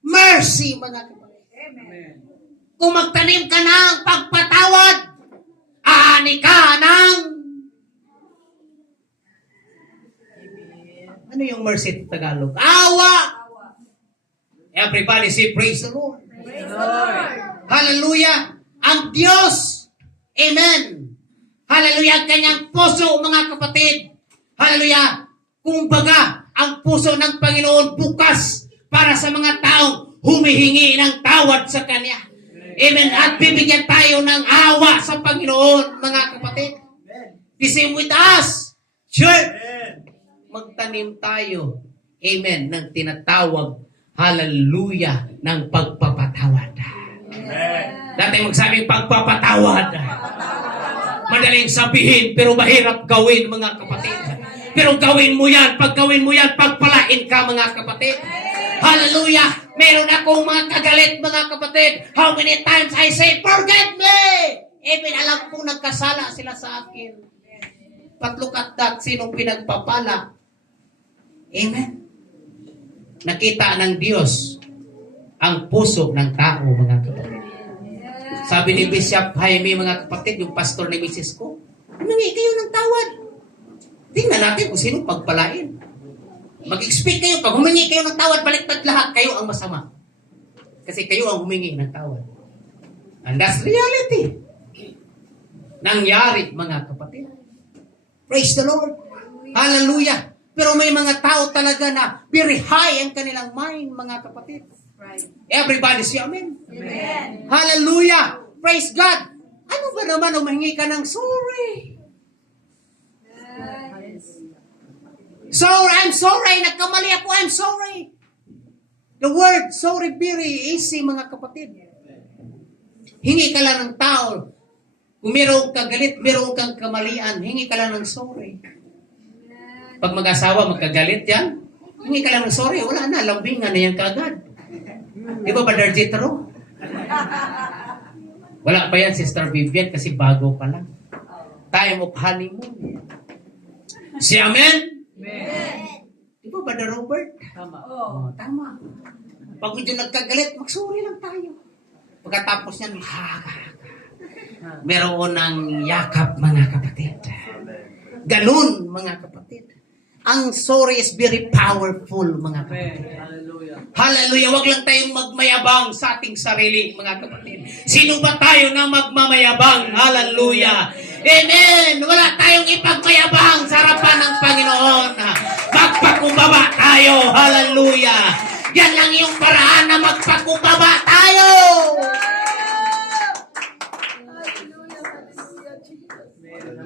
mercy, mga kapatid. Amen. Kung magtanim ka ng pagpatawad, ani ka ng... Ano yung mercy sa Tagalog? Awa! Everybody say, praise the Lord. Praise the Lord. Hallelujah! Ang Diyos, amen. Hallelujah! Ang kanyang puso, mga kapatid. Hallelujah! Kumbaga, ang puso ng Panginoon bukas para sa mga taong humihingi ng tawad sa Kanya. Amen. At bibigyan tayo ng awa sa Panginoon, mga kapatid. The same with us. Church, magtanim tayo, amen, ng tinatawag, hallelujah, ng pagpapatawad. Dati magsabing pagpapatawad. Madaling sabihin, pero mahirap gawin, mga kapatid. Pero gawin mo yan, pag gawin mo yan, pagpalain ka, mga kapatid. Hallelujah! Meron akong mga kagalit, mga kapatid. How many times I say, forgive me! Even alam kong nagkasala sila sa akin. But look at that, sinong pinagpapala? Amen. Nakita ng Diyos ang puso ng tao, mga kapatid. Sabi ni Bishop Jaime, mga kapatid, yung pastor ni Mrs. ko, humingi kayo ng tawad. Tingnan natin kung sino pagpalain. Mag-expect kayo, pag humingi kayo ng tawad, baliktad lahat, kayo ang masama. Kasi kayo ang humingi ng tawad. And that's reality. Nangyari, mga kapatid. Praise the Lord. Hallelujah. Pero may mga tao talaga na very high ang kanilang mind, mga kapatid. Right. Everybody say amen. Amen. Hallelujah. Praise God. Ano ba naman humingi ka ng sorry? So, I'm sorry. Nagkamali ako. I'm sorry. The word sorry very easy, mga kapatid. Hingi ka lang ng tao. Kung mayroong kagalit, mayroong kang kamalian, hingi ka lang ng sorry. Pag mag-asawa, magkagalit yan, hingi ka lang ng sorry. Wala na, lambingan na yan kaagad. Di ba, Brother Jethro? Wala pa yan, Sister Vivian, kasi bago pa lang. Time of honeymoon. Si Amen? Amen. Di ba, Brother Robert? Tama. Oh, tama. Pag medyo nagkagalit, mag-sorry lang tayo. Pagkatapos niyan, meron ng yakap, mga kapatid. Ganun, mga kapatid. Ang sorry is very powerful, mga kapatid. Amen. Hallelujah. Hallelujah. Wag lang tayong magmayabang sa ating sarili, mga kapatid. Sino ba tayo na magmamayabang? Hallelujah. Amen. Wala tayong ipagmayabang sa harapan ng Panginoon. Magpakumbaba tayo. Hallelujah. Yan lang yung paraan na magpakumbaba tayo.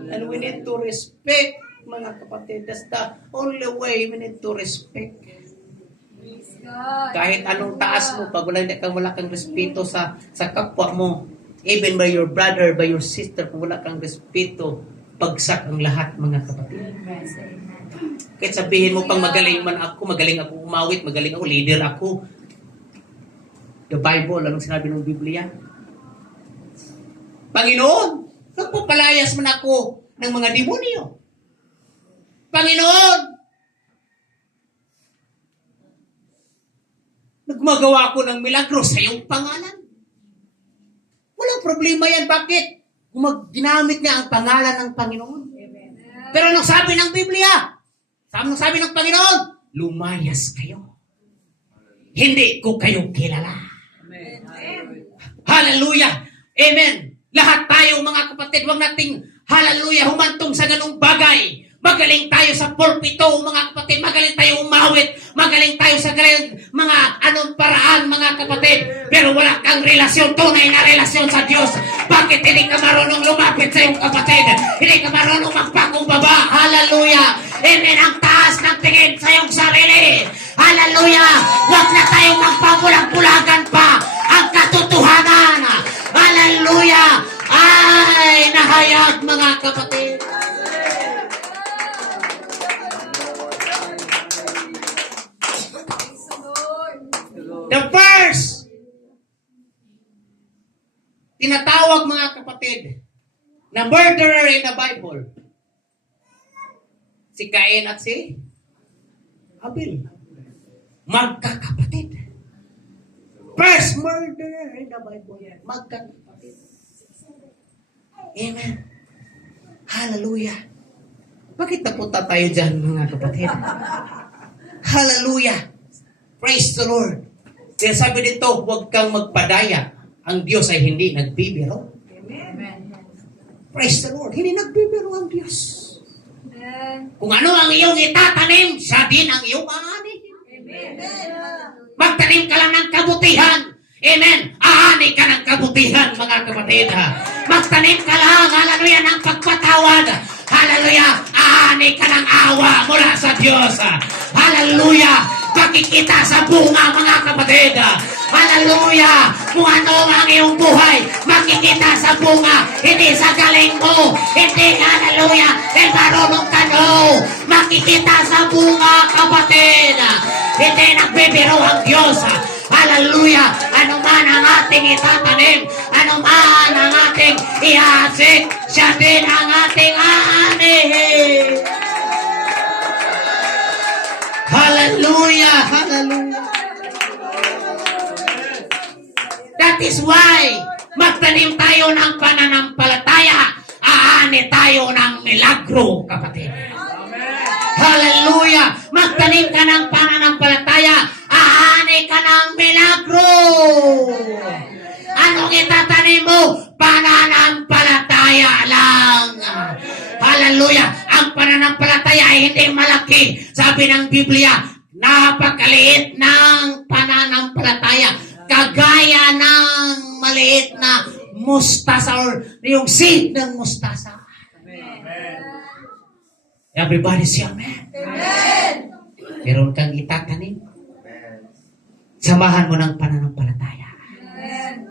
And we need to respect, mga kapatid. That's the only way we need to respect. Kahit anong taas mo, pag wala kang respeto sa kapwa mo, even by your brother, by your sister, kung wala kang respeto, pagsak ang lahat, mga kapatid. Kahit sabihin mo pang magaling ako umawit, magaling ako, leader ako. The Bible, anong sinabi ng Biblia? Panginoon, nagpapalayas man ako ng mga demonyo. Panginoon, Nagmagawa ako ng milagro sa iyong pangalan. Walang problema yan. Bakit? Kung ginamit niya ang pangalan ng Panginoon. Pero anong sabi ng Biblia? Anong sabi ng Panginoon? Lumayas kayo. Hindi ko kayo kilala. Amen. Hallelujah. Amen. Lahat tayo mga kapatid, huwag nating hallelujah, humantong sa ganung bagay. Magaling tayo sa pulpito, mga kapatid. Magaling tayo umawit. Magaling tayo sa mga anong paraan, mga kapatid. Pero wala kang relasyon, tunay na relasyon sa Diyos. Bakit hindi ka marunong lumapit sa iyong kapatid? Hindi ka marunong magpakumbaba. Hallelujah. Amen. Ang taas ng tingin sa iyong sarili. Hallelujah. Huwag na tayong magpapulag-pulagan pa ang katotohanan. Hallelujah. Ay, nahayag mga kapatid. The first, tinatawag mga kapatid, na murderer in the Bible, si Cain at si Abel. Magkakapatid. First murderer in the Bible, magkakapatid. Amen. Hallelujah. Bakit napunta tayo dyan mga kapatid? Hallelujah. Praise the Lord. Kaya sabi dito, huwag kang magpadaya. Ang Diyos ay hindi nagbibiro. Amen. Praise the Lord. Hindi nagbibiro ang Diyos. Amen. Kung ano ang iyong itatanim, siya din ang iyong aanihin. Magtanim ka lang ng kabutihan. Amen. Aani ka ng kabutihan, mga kapatid. Magtanim ka lang, hallelujah, ng pagpatawad. Hallelujah. Aani ka ng awa mula sa Diyos. Hallelujah. Makikita sa bunga, mga kapatid. Hallelujah. Kung ano ang iyong buhay, makikita sa bunga. Hindi sa galing mo. Hindi, hallelujah, dahil marunong ka, no. Makikita sa bunga, kapatid. Hindi nagbibiro ang Diyos. Hallelujah. Ano man ang ating itatanim, ano man ang ating ihasik, siya din ang ating aanihin. Hallelujah! Hallelujah! That is why magtanim tayo ng pananampalataya, aani tayo ng milagro, kapatid. Hallelujah! Magtanim ka ng pananampalataya, aani ka ng milagro. Anong itatanim mo? Pananampalataya lang. Hallelujah! Ang pananampalataya ay hindi malaki. Sabi ng Biblia, napakaliit ng pananampalataya. Kagaya ng maliit na mustasa or yung seed ng mustasa. Everybody say amen. Amen. Meron kang itatanim. Samahan mo ng pananampalataya. Amen.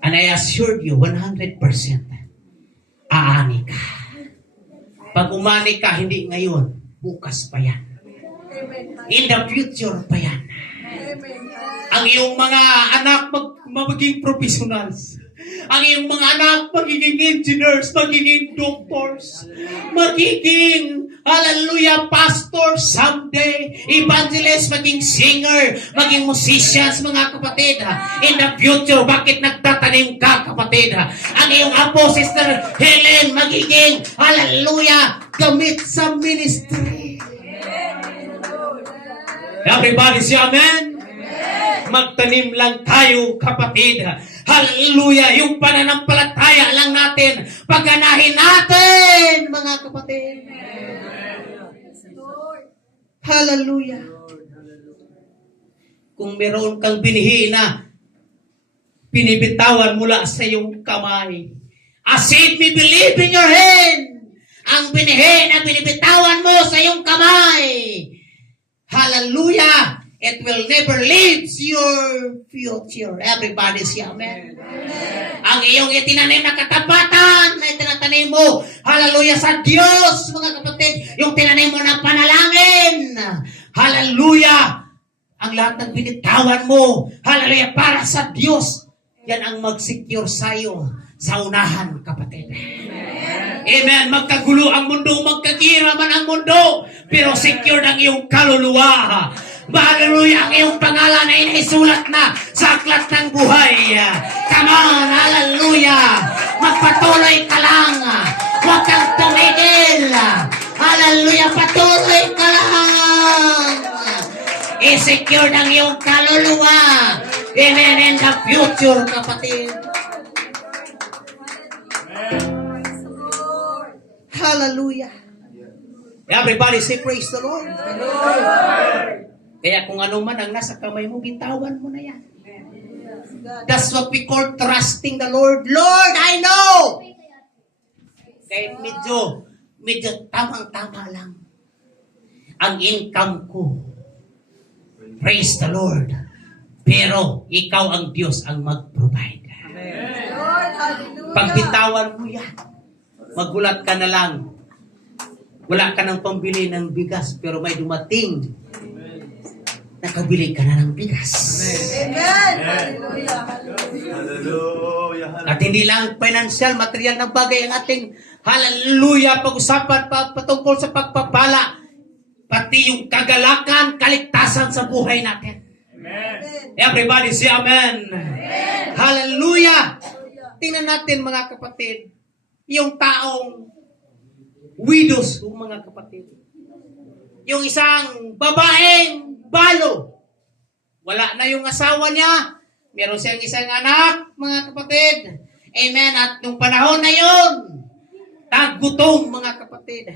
And I assured you, 100%, aani ka. Pag umani ka, hindi ngayon, bukas pa yan. In the future pa yan. Ang iyong mga anak magiging professionals. Ang iyong mga anak magiging engineers, magiging doctors, magiging, hallelujah, pastor someday, evangelist, maging singer, maging musicians, mga kapatid. In the future, bakit nagtatanim ka, kapatid? Ang iyong apo, Sister Helen, magiging, hallelujah, gamit sa ministry. Everybody say amen. Magtanim lang tayo, kapatid. Hallelujah. Yung pananampalataya lang natin. Pagganahin natin, mga kapatid. Hallelujah. Kung meron kang binihi na pinibitawan mula sa iyong kamay, as if me believe in your hand, ang binihi na pinibitawan mo sa iyong kamay, hallelujah, it will never leave your future. Everybody say amen. Ang iyong itinanim na katapatan na itinatanim mo, hallelujah, sa Diyos, mga kapatid, yung tinanim mo ng panalangin, hallelujah, ang lahat ng binitawan mo, hallelujah, para sa Diyos, yan ang mag-secure sa'yo sa unahan, kapatid. Amen. Magkagulo ang mundo, magkagira man ang mundo, pero secure ang iyong kaluluwa. Hallelujah! Ang iyong pangalan ay naisulat na sa aklat ng buhay. Come on! Hallelujah! Magpatuloy ka lang. Huwag kang tumigil. Hallelujah! Patuloy ka lang. I-secure ng iyong kaluluwa. Amen. In the future, kapatid. Hallelujah. Everybody say praise the Lord. Kaya kung ano man ang nasa kamay mo, bitawan mo na yan. That's what we call trusting the Lord. Lord, I know! Kahit medyo tamang-tama lang ang income ko. Praise the Lord. Pero ikaw ang Diyos ang mag-provide. Lord, hallelujah. Pagbitawan mo yan, magulat ka na lang. Wala ka ng pambili ng bigas, pero may dumating. Nakabili ka na ng bigas. Amen. Hallelujah. Hallelujah. At hindi lang financial, material na bagay ang ating hallelujah, pag-usapan patungkol sa pagpapala. Pati yung kagalakan, kaligtasan sa buhay natin. Amen. Everybody say amen. Hallelujah. Tingnan natin mga kapatid, yung taong widows, yung mga kapatid. Yung isang babaeng balo. Wala na yung asawa niya. Meron siyang isang anak, mga kapatid. Amen. At nung panahon na yun, tagutom, mga kapatid.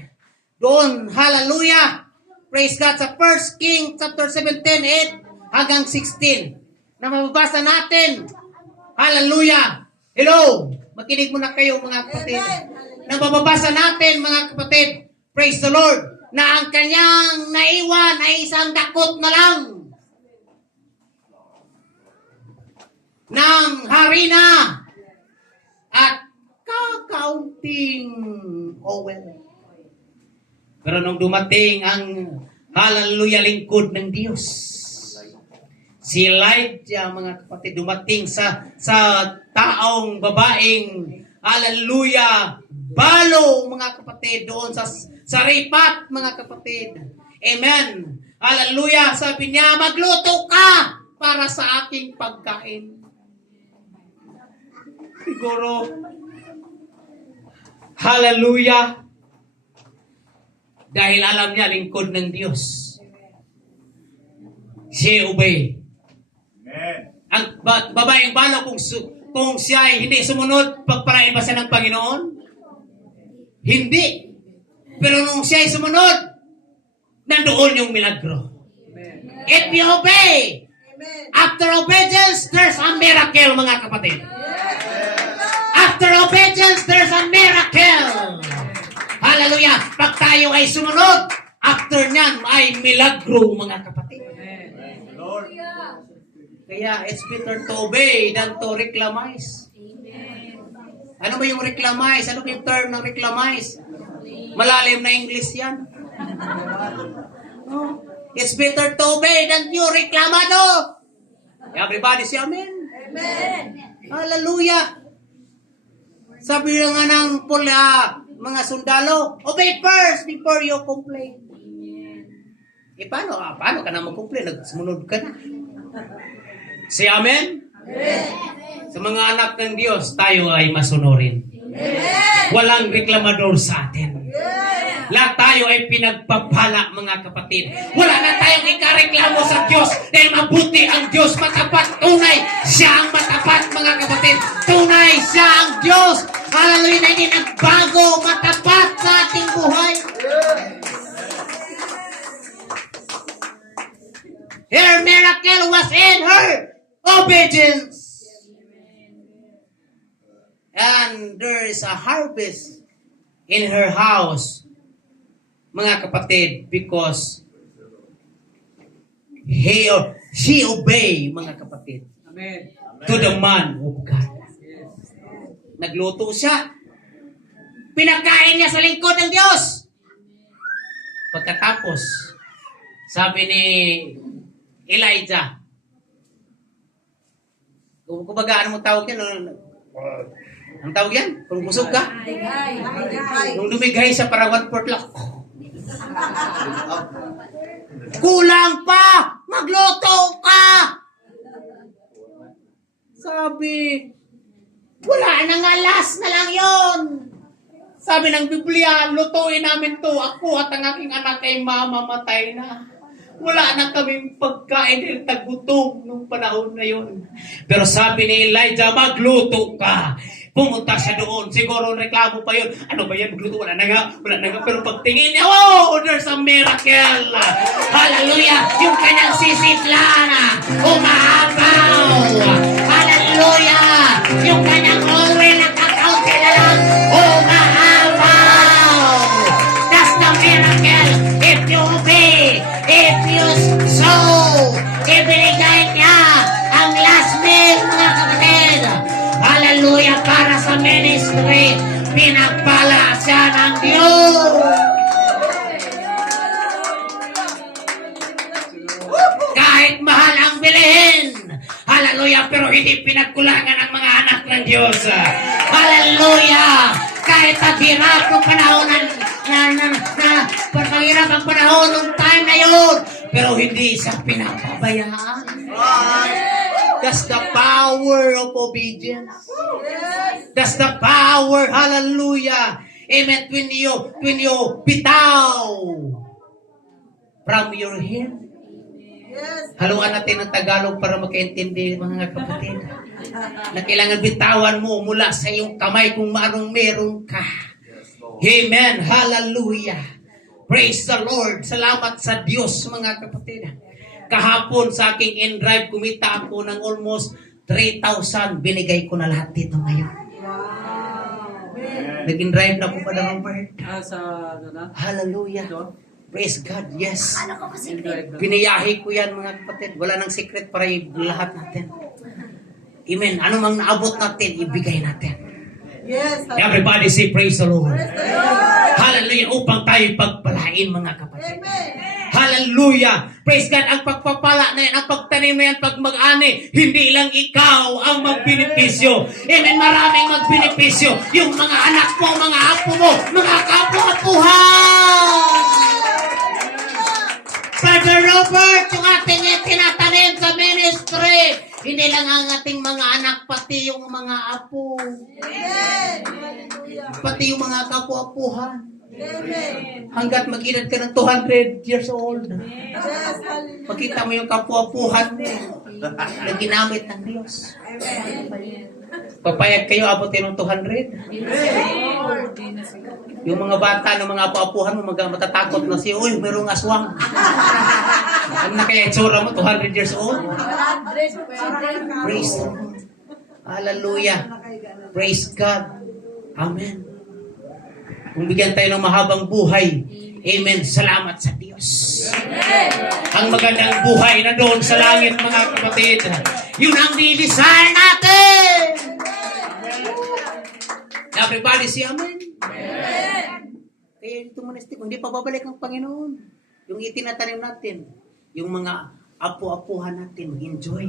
Doon, hallelujah. Praise God. Sa 1 King chapter 17:8 hanggang 16. Na mababasa natin. Hallelujah. Hello. Makinig muna kayo, mga kapatid. Na mababasa natin, mga kapatid. Praise the Lord. Na ang kanyang naiwan ay isang dakot na lang ng harina at kakaunting oil. Pero nung dumating ang hallelujah lingkod ng Diyos, si Elijah, mga kapatid, dumating sa taong babaeng hallelujah balo, mga kapatid, doon sa ripat, mga kapatid. Amen. Hallelujah. Sabi niya, magluto ka para sa aking pagkain. Siguro, hallelujah. Dahil alam niya, lingkod ng Diyos. She obey. Amen. Ang babaeng balo, kung siya ay hindi sumunod, pagparain ba siya ng Panginoon? Hindi. Pero nung siya ay sumunod, nandoon yung milagro. If you obey, after obedience, there's a miracle, mga kapatid. After obedience, there's a miracle. Hallelujah. Pag tayo ay sumunod, after nyan ay milagro, mga kapatid. Lord. Kaya it's better to obey than to reclamize. Ano ba yung reclamize? Ano ba yung term ng reclamize? Malalim na English yan. Oh, it's better to obey than you reclamado. Everybody say amen. Amen. Hallelujah. Sabi nga ng mga sundalo, obey first before you complain. Paano? Paano ka na mag-complain? Nagsumunod ka na. Say amen? Sa mga anak ng Diyos, tayo ay masunurin. Walang reklamador sa atin. Lahat tayo ay pinagpapala, mga kapatid. Wala na tayong ikareklamo sa Diyos dahil mabuti ang Diyos, matapat, tunay. Siya ang matapat, mga kapatid. Tunay, siya ang Diyos. Hallelujah, na hindi nagbago, matapat sa ating buhay. Her miracle was in her obedience. And there is a harvest in her house, mga kapatid, because she obeyed, mga kapatid, Amen. to the man of God. Nagluto siya. Pinakain niya sa lingkod ng Diyos. Pagkatapos, sabi ni Elijah, kumbaga, ano mo tawag yan? Ang tawag yan? Kung busog ka? Nung lumigay siya para 1/4 lang. Kulang pa! magluto ka. Sabi, wala na nga, last na lang yon. Sabi ng Biblia, lutuin namin to. Ako at ang aking anak ay mamamatay na. Wala na kaming pagkain dahil tagutom nung panahon na yun. Pero sabi ni Elijah, magluto ka. Pumunta siya doon. Siguro reklamo pa yun. Ano ba yan? Magluto? Wala na nga. Pero pagtingin niya, oh, there's a miracle. Hallelujah. Yung kanyang sisiplana, umahabaw. Hallelujah. Yung kanyang oil na kakaunti na lang, umahabaw. That's the miracle. If you obey, if you sow, ibinigay niya ang last meal, mga kapatid. Hallelujah, para sa ministry, pinagpala siya ng Diyos. Kahit mahal ang bilihin, hallelujah, pero hindi pinagkulangan ang mga anak ng Diyos. Hallelujah, kahit ang hirap ng panahon pagkahirap ang panahon ng time na yun, pero hindi siya pinapabayaan. That's the power of obedience. That's the power, hallelujah. Amen. When you bitaw from your hand. Haluan natin ang Tagalog para makaintindi, mga kapatid. Na kailangan bitawan mo mula sa iyong kamay kung anong meron ka. Amen. Hallelujah. Praise the Lord. Salamat sa Diyos, mga kapatid. Kahapon sa aking in-drive, kumita ako ng almost 3,000. Binigay ko na lahat dito ngayon. Nag-in-drive na ako pa na Robert. Hallelujah. Praise God. Yes. Biniyahe ko yan, mga kapatid. Wala nang secret para lahat natin. Amen. Ano mang naabot natin, ibigay natin. Yes. Everybody say praise the Lord. Praise the Lord. Hallelujah. Upang tayo pagpalain, mga kapatid. Amen. Hallelujah. Praise God. Ang pagpapala na yan, ang pagtanim na yan, pag mag-ani, hindi lang ikaw ang magbenepisyo. Amen. Maraming magbenepisyo. Yung mga anak mo, mga apo mo, mga kapo-apuhan. Brother Robert, yung ating tinatanim sa ministry, hindi lang ang ating mga anak, pati yung mga apo. Amen. Hallelujah. Pati yung mga kapo-apuhan. Amen. Hanggat mag-edad ka ng 200 years old. Yes. Hallelujah. Makita mo yung kapo-apuhan mo na ginamit ng Diyos. Papayag kayo abutin ng 200? Yung mga bata ng mga apo-apuhan mo, matatakot na siya, uy, mayroong aswang. Ano na kaya itsura mo, 200 years old? Praise the Lord. Hallelujah. Praise God. Amen. Kung bigyan tayo ng mahabang buhay, amen, salamat sa Diyos. Ang magandang buhay na doon sa langit, mga kapatid. Yun ang di-desire natin. Everybody say amen. Kaya dito monastic, hindi pa babalik ang Panginoon. Yung itinatanim natin, yung mga apo-apuhan natin, enjoy.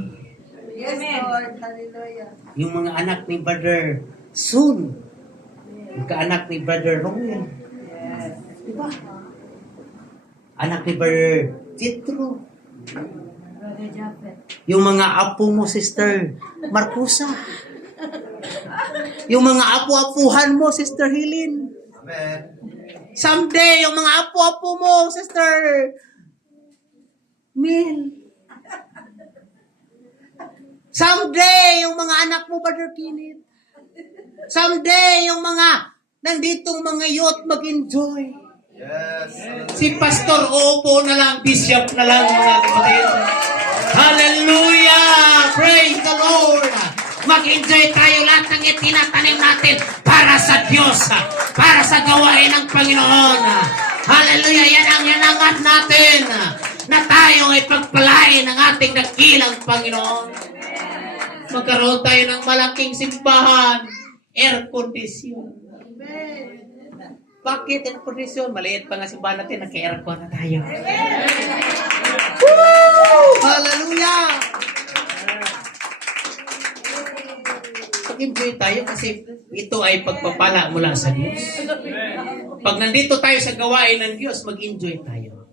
Yes, Lord. Hallelujah. Yung mga anak ni Brother Soon, yung kaanak ni Brother Roel. Yes. Diba? Anak ni Brother Jethro. Yung mga apo mo, Sister Marcusa. Yung mga apo-apuhan mo, Sister Helen. Amen. Someday, yung mga apo-apo mo, Sister Mil. Someday, yung mga anak mo, Brother Kenneth. Someday, yung mga nanditong mga youth mag-enjoy. Yes. Si Pastor uupo na lang, Bishop na lang, mga kapatid. Hallelujah! Praise the Lord! Mag-enjoy tayo lahat ng itinatanim natin para sa Diyos, para sa gawain ng Panginoon. Hallelujah! Yan ang yanangat natin na tayo ay pagpalain ng ating dakilang Panginoon. Magkaroon tayo ng malaking simbahan, air condition. Bakit air condition? Maliit pa nga simbahan natin, naka-aircon na tayo. Woo! Hallelujah! Pag-enjoy tayo kasi ito ay pagpapala mula sa Diyos. Pag nandito tayo sa gawain ng Diyos, mag-enjoy tayo.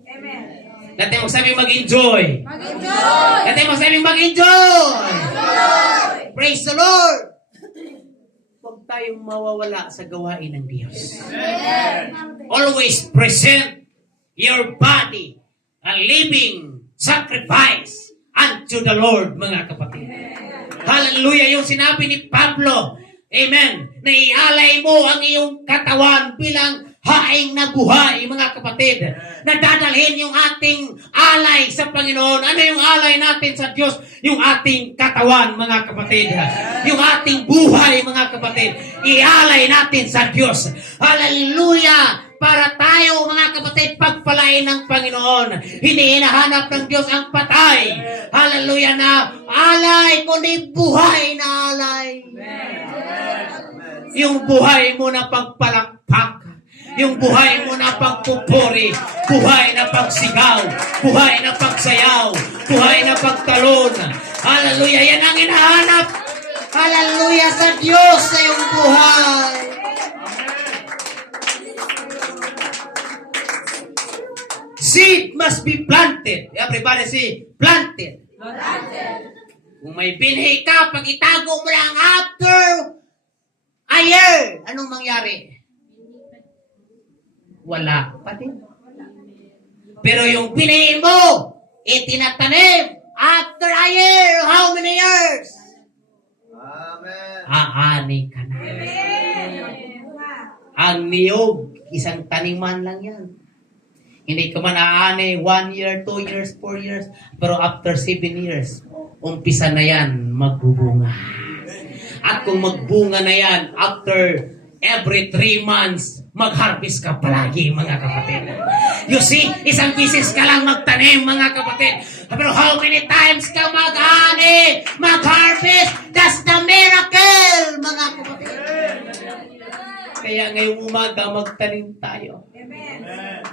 Dati magsabi mag-enjoy. Mag-enjoy. Dati magsabi mag-enjoy. Praise the Lord. Huwag tayong mawawala sa gawain ng Diyos. Always present your body a living sacrifice unto the Lord, mga kapatid. Hallelujah. Yung sinabi ni Pablo, amen, na ialay mo ang iyong katawan bilang haing na buhay, mga kapatid. Na dadalhin yung ating alay sa Panginoon. Ano yung alay natin sa Diyos? Yung ating katawan, mga kapatid. Yung ating buhay, mga kapatid. Ialay natin sa Diyos. Hallelujah! Para tayo, mga kapatid, pagpalain ng Panginoon. Hindi hinahanap ng Diyos ang patay. Hallelujah na alay, kundi buhay na alay. Yung buhay mo na pagpalakpak. Yung buhay mo na pagpupuri, buhay na pagsigaw, buhay na pagsayaw, buhay na pagtalon. Hallelujah, yan ang hinahanap. Hallelujah sa Diyos sa iyong buhay. Seed must be planted. Everybody say, planted. Kung may binhi ka, pag itago mo lang after a year, anong mangyari? Wala pa din. Pero yung binhi mo, itinatanim after a year, how many years? Amen. Aani ka na. Ang niyog, isang taniman lang yan. Hindi ka man aani 1 year, 2 years, 4 years, pero after 7 years, umpisa na yan magbubunga. At kung magbunga na yan, after every 3 months, mag-harvest ka palagi, mga kapatid. You see, isang bisis ka lang magtanim, mga kapatid. Pero how many times ka mag-ani, mag-harvest? That's the miracle, mga kapatid. Kaya ngayong umaga, magtanim tayo.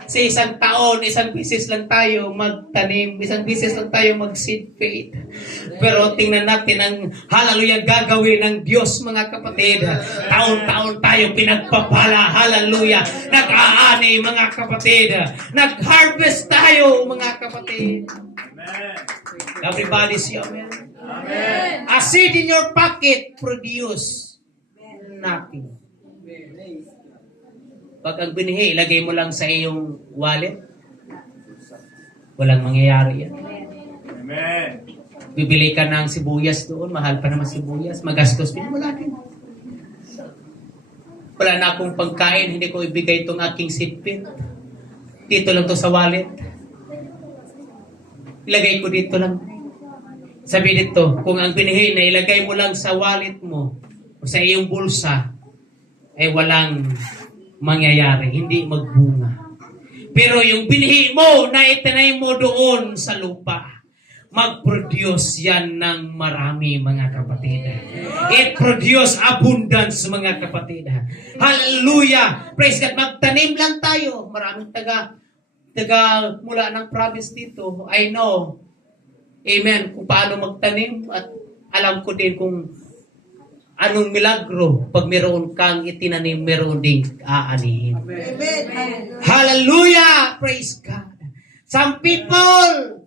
Sa isang taon, isang bisis lang tayo magtanim, isang bisis lang tayo mag-seed faith. Pero tingnan natin ang hallelujah gagawin ng Diyos, mga kapatid. Taon-taon tayo pinagpapala, hallelujah. Nag-aani, mga kapatid. Nag-harvest tayo, mga kapatid. Everybody say amen. A seed in your pocket produce nothing. Pag ang binhi, ilagay mo lang sa iyong wallet, walang mangyayari yan. Amen. Bibili ka ng sibuyas doon, mahal pa naman sibuyas, magastos din, wala din. Wala na akong pagkain, hindi ko ibigay itong aking sipit. Dito lang to sa wallet. Ilagay ko dito lang. Sabi dito, kung ang binhi na ilagay mo lang sa wallet mo, o sa iyong bulsa, ay walang mangyayari, hindi magbunga. Pero yung binhi mo na itinay mo doon sa lupa, mag-produce yan ng marami, mga kapatid. It produce abundance, mga kapatid. Hallelujah! Praise God! Magtanim lang tayo. Maraming taga mula ng province dito. I know, amen, kung paano magtanim at alam ko din kung anong milagro pag meron kang itinanim, meron ding aanihin. Amen. Hallelujah! Praise God. Some people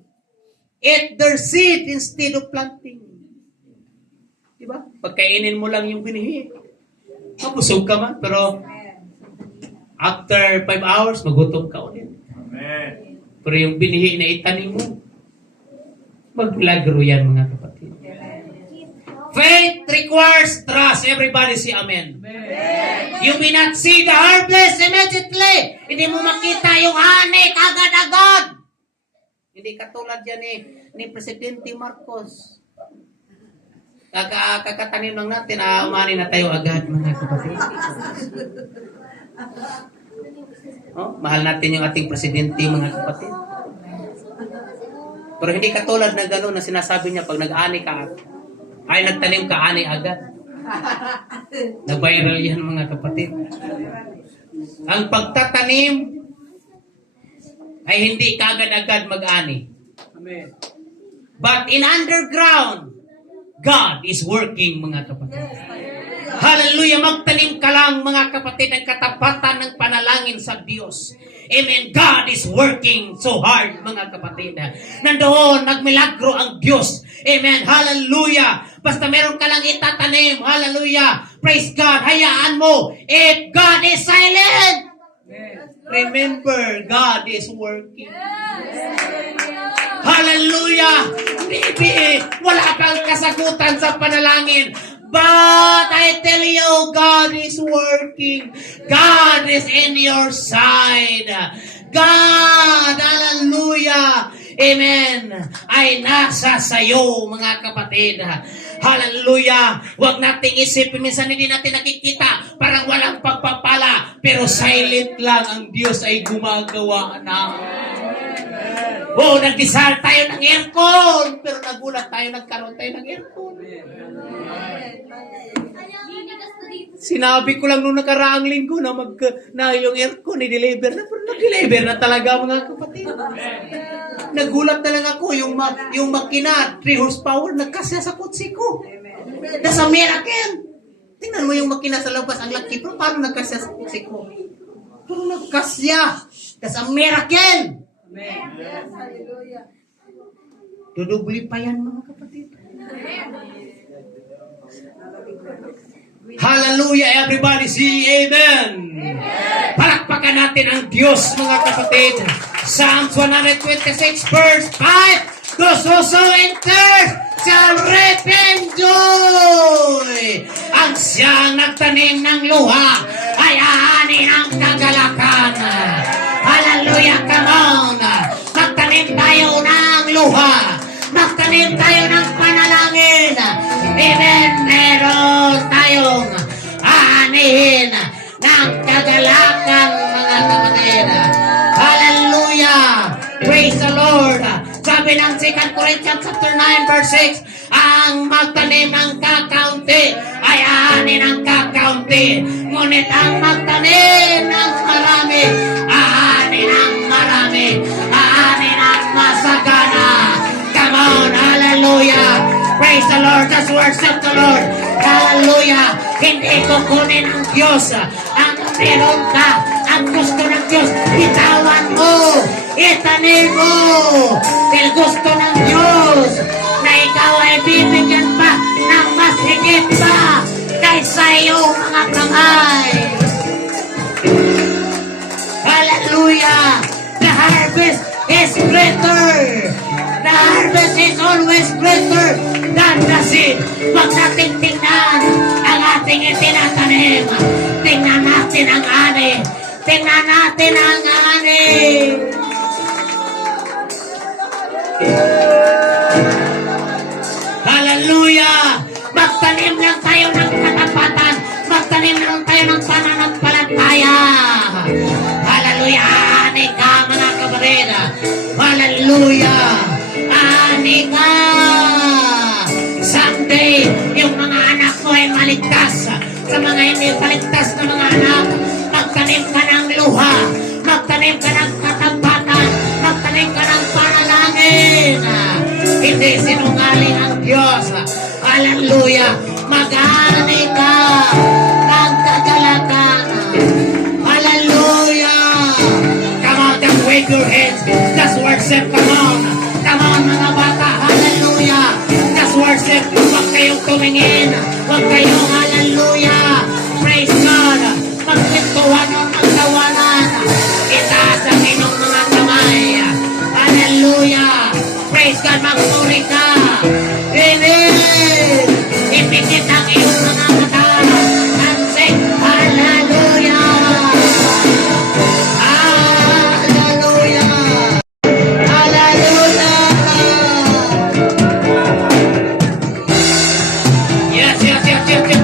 eat their seed instead of planting. Diba? Pagkainin mo lang yung binhi. Mabusog ka man, pero after 5 hours, magutom ka ulit. Amen. Pero yung binhi na itanim mo, maglagro yan, mga kapatid. Faith requires trust. Everybody say amen. You may not see the harvest immediately. Hindi mo makita yung ani kagad-agad. Hindi katulad yan ni Presidente Marcos. Kakatanim lang natin, umani na tayo agad, mga kapatid. Oh, mahal natin yung ating presidente, mga kapatid. Pero hindi katulad na gano'n na sinasabi niya pag nag-ani ka, ay nagtanim ka, ani agad. Nag-viral yan, mga kapatid. Ang pagtatanim ay hindi ka agad-agad mag-ani. Amen. But in underground, God is working, mga kapatid. Hallelujah! Magtanim ka lang, mga kapatid, ng katapatan ng panalangin panalangin sa Diyos. Amen. God is working so hard, mga kapatid. Nandoon, nagmilagro ang Diyos. Amen. Hallelujah. Basta meron ka lang itatanim. Hallelujah. Praise God. Hayaan mo. If God is silent, remember, God is working. Hallelujah. Maybe wala pang kasagutan sa panalangin. But I tell you, God is working. God is in your side. God, hallelujah, amen, ay nasa sayo, mga kapatid. Hallelujah. Huwag nating isipin, minsan hindi natin nakikita, parang walang pagpapala, pero silent lang ang Diyos ay gumagawa na. Oh, nagdesal tayo ng aircon, pero nagulat tayo, nagkaroon tayo ng aircon. Sinabi ko lang nung nakaraang linggo na yung aircon i-deliver na, pero nag-deliver na talaga, mga kapatid. Nagulat na lang ako, yung makina, 3 horsepower, nagkasya sa kotse ko. That's a miracle. Tingnan mo yung makina sa labas, ang laki, pero paano nagkasya sa kotse ko? Pero nagkasya. That's a miracle. Dudubli pa yan, mga kapatid. Hallelujah, everybody see amen. Palakpakan natin ang Diyos, mga kapatid. Psalms 126 verse 5. Those who sow in thirst shall reap in joy. Ang siyang nagtanim ng luha ay aanin ang kagalakan. Hallelujah, come on. Magtanim tayo ng luha. Magtanim tayo ng panalangin. Amen. Meron tayong aanihin ng kagalakan, mga kapatid. Hallelujah. Praise the Lord. Sabi ng 2 Corinthians chapter 9 verse 6, ang magtanim ng kakaunti ay aanin ng kakaunti. Ngunit ang magtanim ng marami, aanin ng marami. Aanin ng masagana. Come on, hallelujah. Praise the Lord. Just worship the Lord. Hallelujah. Hindi kukunin ng Diyos ang meron ka. Ang gusto ng Diyos, itawan mo. Itanim mo. Dahil gusto ng Diyos na ikaw ay bibigyan pa ng mas higit pa kaysa iyong mga kamay. Hallelujah. The harvest is greater. The harvest is always greater than the seed. Huwag natin tingnan ang ating itinatanim. Tingnan natin ang ani. Tingnan natin ang ani. Hallelujah! Magtanim lang tayo ng katapatan. Magtanim lang tayo ng pananampalataya. Hallelujah! Ani ka, mga kapatid. Hallelujah! Ani ka! Someday, yung mga anak mo ay maligtas. Sa mga hindi maligtas na mga anak, magtanim ka ng luha. Magtanim ka ng katapatan. Magtanim ka ng panalangin. Hindi sinungaling ang Diyos. Hallelujah! Mag-ani ka ng kagalakan. Hallelujah! Come on, just wave your hands. Just worship. Come on. Come on, mga bata. Hallelujah! Just worship. Huwag kayong tumingin. Huwag kayong hallelujah. Praise God. Magpintuhan o magtawanan. Itaas ang inyong mga kamay. Hallelujah. Praise God. Magpuri ka. Amen. Ipikit ang iyong mga mata. And sing hallelujah. Hallelujah. Hallelujah. Yes, yes, yes, yes, yes.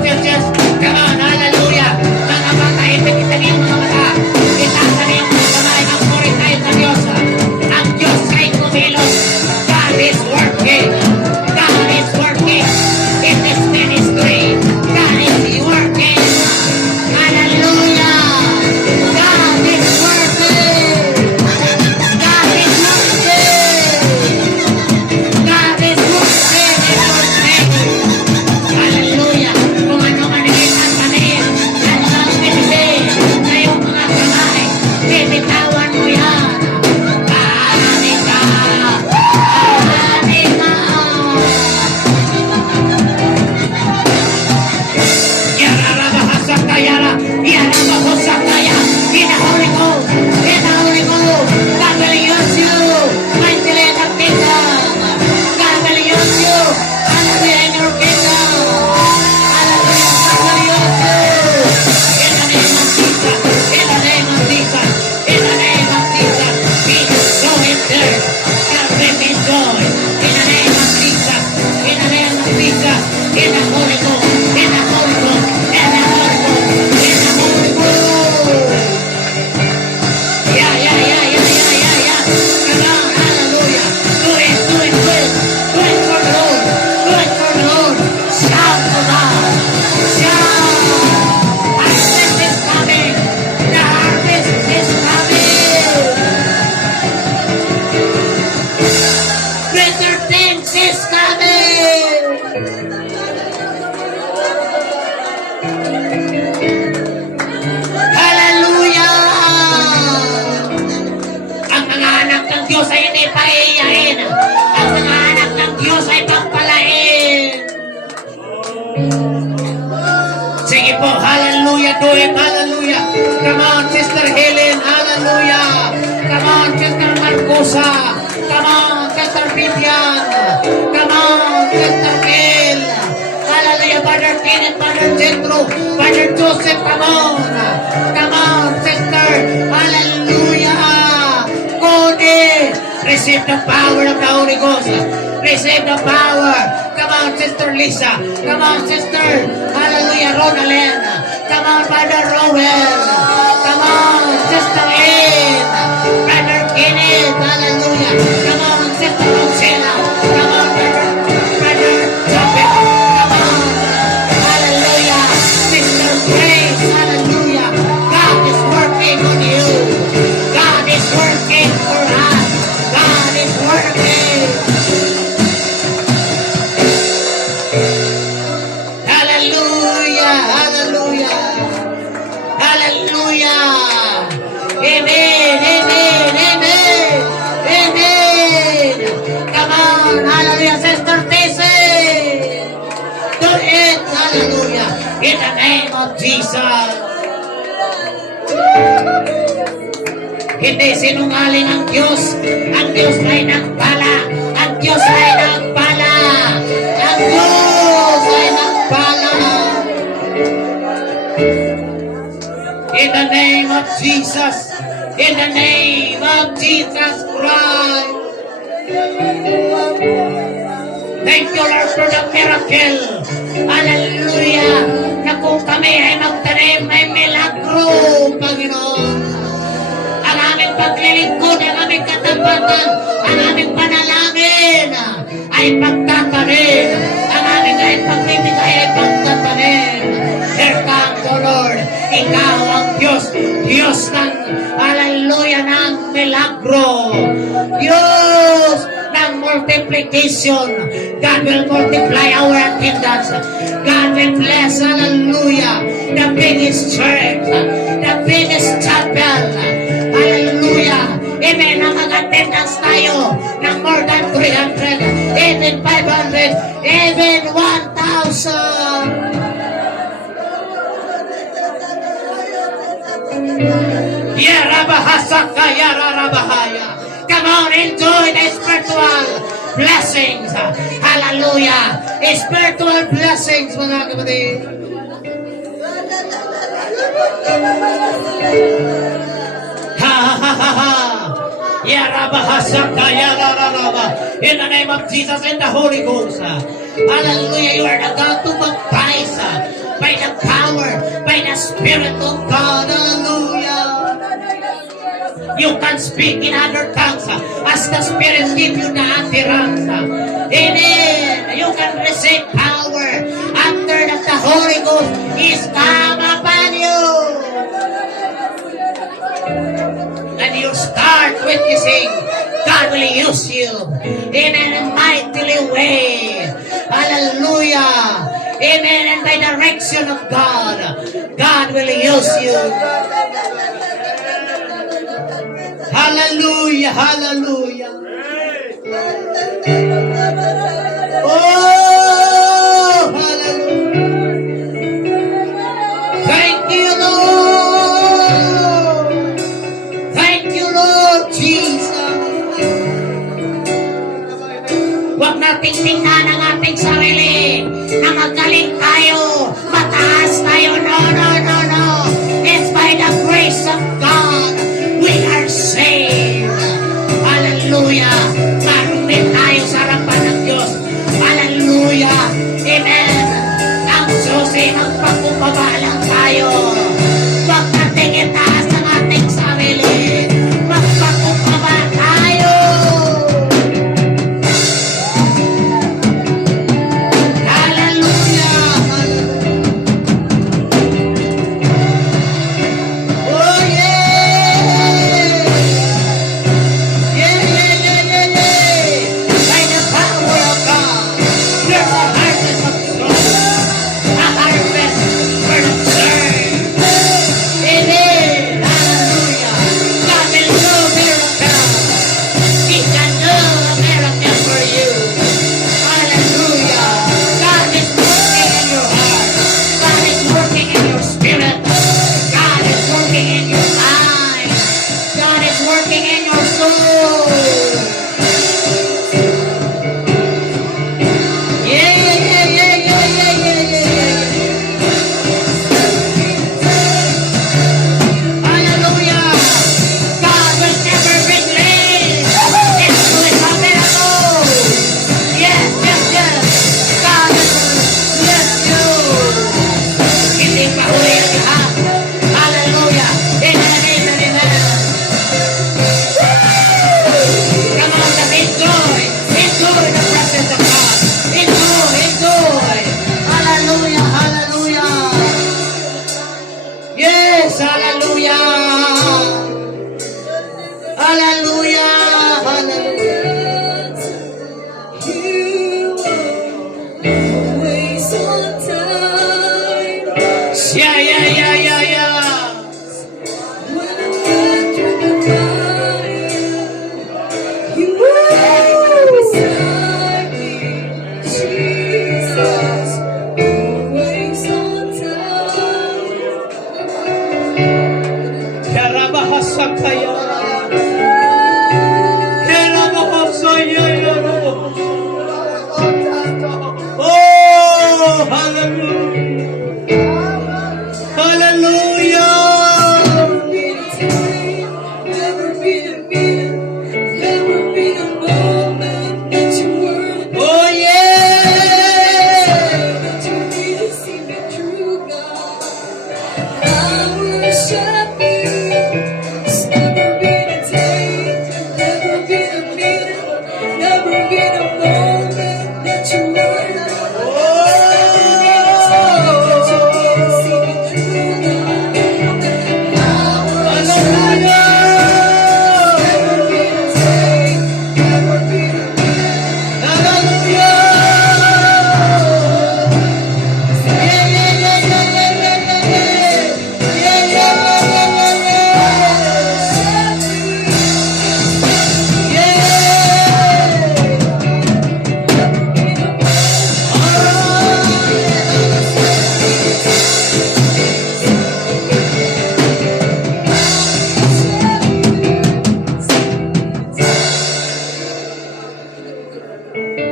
Come on, Sister Helen. Hallelujah. Come on, Sister Marcosa. Come on, Sister Vivian. Come on, Sister Mel. Hallelujah, Brother Kenneth, Brother Jethro, Brother Joseph. Come on. Come on, Sister. Hallelujah. Cody. Receive the power of the Holy Ghost. Receive the power. Come on, Sister Lisa. Come on, Sister. Hallelujah, Ronalyn. Come on, Brother Rowell. Come on, Sister Ann. Brother Kenneth. Hallelujah. Come on, Sister Rosella. Come on, Brother Joseph. Come on. Hallelujah. Sister Grace. Hallelujah. God is working on you. God is working for us. God is working. Hallelujah. Hallelujah. Hallelujah. Amen. Amen. Amen. Amen. Come on. Hallelujah. Sister Tessy. Do it. Hallelujah. In the name of Jesus. Hindi sinungaling ang Diyos. Ang Diyos ay nagpala. Ang Diyos ay nagpala. Ang Diyos ay nagpala. In the name of Jesus. In the name of Jesus Christ. Thank you, Lord, for the miracle. Hallelujah. Na kung kami ay magtanim, may milagro, Panginoon. Ang aming paglilingkod, ang aming katapatan, ang aming panalangin ay pagtatanim. Ang aming ay pagbibigay ay pagtatanim. Here comes, O Lord. Ikaw ang Diyos. Diyos ng, hallelujah, ng milagro. Diyos ng multiplication. God will multiply our attendance. God will bless, hallelujah, the biggest church, the biggest chapel. Hallelujah. Amen. Ang mag-attendance tayo ng more than 300, even 500, even 1,000. Yarabahasaka, yararabahaya. Come on, enjoy the spiritual blessings. Hallelujah. Spiritual blessings, mga kapatid. Ha ha ha ha. Yarabahasaka, yarararaba. In the name of Jesus and the Holy Ghost. Hallelujah. You are the God to baptize by the power, by the Spirit of God. Hallelujah. You can speak in other tongues as the Spirit gives you the utterance. Amen. You can receive power after that the Holy Ghost is come upon you. And you start witnessing. God will use you in a mightily way. Hallelujah. Amen. And by direction of God, God will use you. Hallelujah. Hallelujah. Oh, hallelujah. Thank you, Lord. Thank you, Lord Jesus. Huwag nating tingnan ang ating sarili na magaling tayo, mataas tayo. No, no, no, no. It's by the grace of God we are saved. Hallelujah. Kaya. Oh, hallelujah. Hallelujah. Oh, yeah.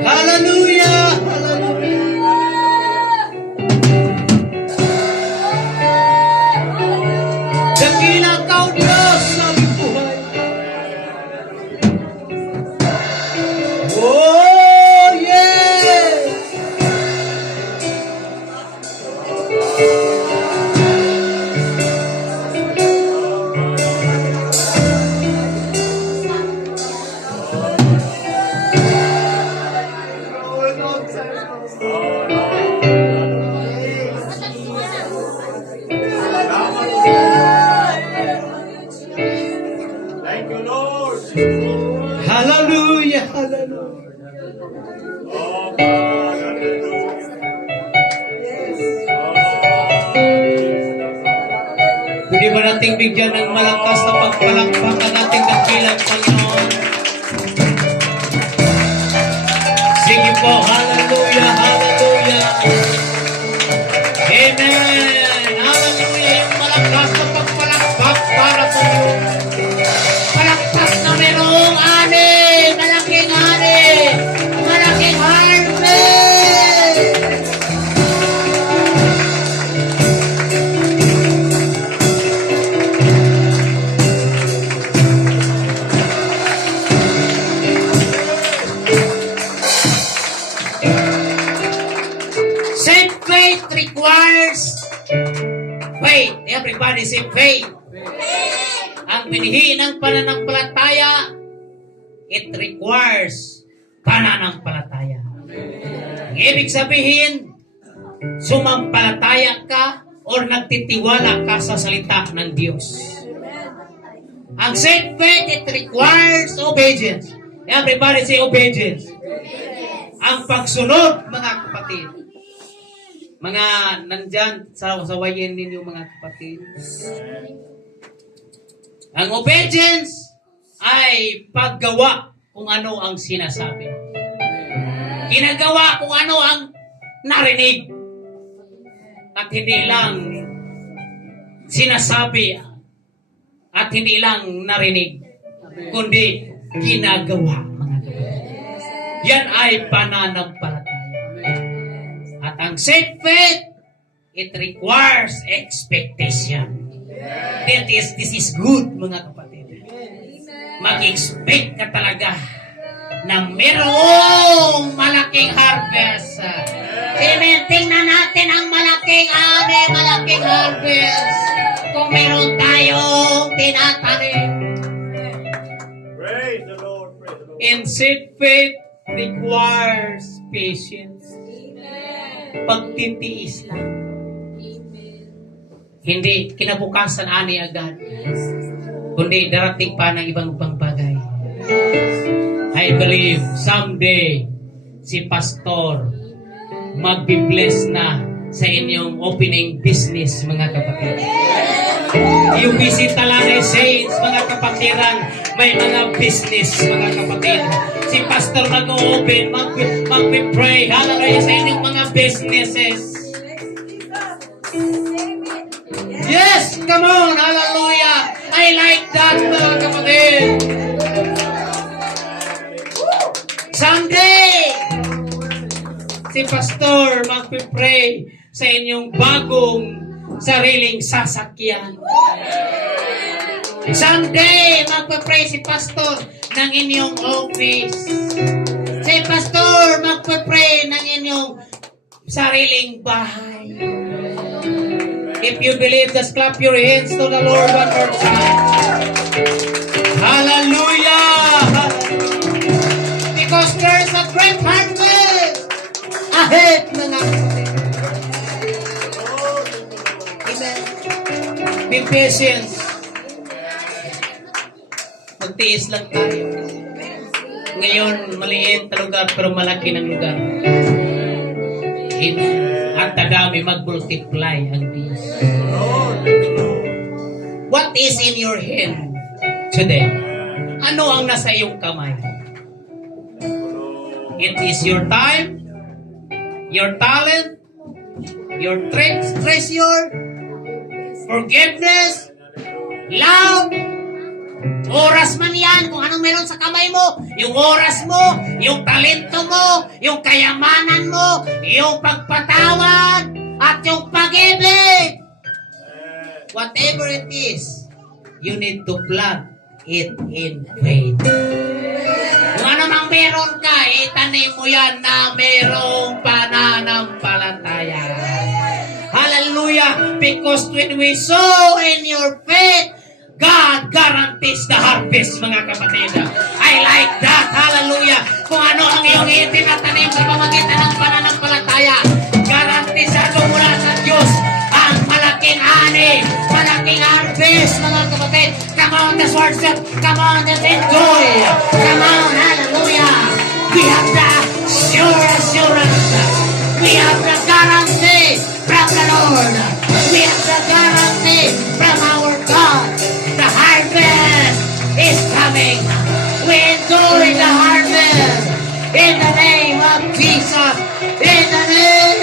Hallelujah! Dakilang kau Diyos sa aming buhay. Oh, yeah! Thank you, Lord. Hallelujah! Hallelujah! Oh, God, hallelujah. Pwede ba nating bigyan ng malakas na pagpalakpak ang ating dakilang Panginoon? Sige po, hallelujah, hallelujah. Amen. Hallelujah. Yung malakas na pagpalakpak para po yung palakpak na merong ani, malaking harvest. Safe faith requires faith. Everybody say faith. Ang binhi ng pananampalataya, it requires pananampalataya. Ang ibig sabihin, sumampalataya ka or nagtitiwala ka sa salita ng Diyos. Ang safe faith, it requires obedience. Everybody say obedience. Ang pagsunod, mga kapatid. Mga nandyan sa sawayin ninyo, mga kapatid. Ang obedience ay paggawa kung ano ang sinasabi. Ginagawa kung ano ang narinig. At hindi lang sinasabi at hindi lang narinig, kundi ginagawa, mga kapatid. Yan ay pananampalataya. At ang safe faith, it requires expectation. This is good, mga kapatid. Mag-expect ka talaga na mayroong malaking harvest. Amen. Tingnan natin ang malaking harvest. Kung meron tayong tinatanim. Praise the Lord. Praise the Lord. And safe faith requires patience. Pagtitiis lang. Hindi kinabukasan ani agad. Kundi darating pa ng ibang bagay. I believe someday si Pastor magbi-bless na sa inyong opening business, mga kapatid. Yung bisita lang ni Saints, mga kapatiran, may mga business, mga kapatid. Si Pastor mag-open, mag-pray, hallelujah, sa inyong mga businesses. Yes, come on, hallelujah. I like that, si Pastor magpipray sa inyong bagong sariling sasakyan. Someday, magpipray si Pastor ng inyong office. Si Pastor magpipray ng inyong sariling bahay. If you believe, just clap your hands to the Lord one more time. Hallelujah! Because there is a great harvest ahead, mga kapatid. Amen. Be patient. Magtiis lang tayo. Ngayon, maliit na lugar pero malaki ng lugar. Amen. At dadami mag-multiply ang Diyos. What is in your hand today? Ano ang nasa iyong kamay? It is your time, your talent, your treasure, forgiveness, love, oras man yan, kung anong meron sa kamay mo, yung oras mo, yung talento mo, yung kayamanan mo, yung pagpatawad, at yung pag-ibig. Whatever it is, you need to plant it in faith. Kung ano mang meron ka, itanim mo yan na merong pananampalataya. Hallelujah! Because when we sow in your faith, God guarantees the harvest, mga kapatid. I like that. Hallelujah. Kung ano ang iyong itinatanim sa pamagitan ng pananampalataya, garantisado mula sa Diyos ang malaking ani, malaking harvest, mga kapatid. Come on, let's worship. Come on, let's enjoy. Come on, hallelujah. We have the sure assurance. We have the guarantee from the Lord. We have the guarantee from our God. The harvest is coming. We enjoy the harvest in the name of Jesus. In the name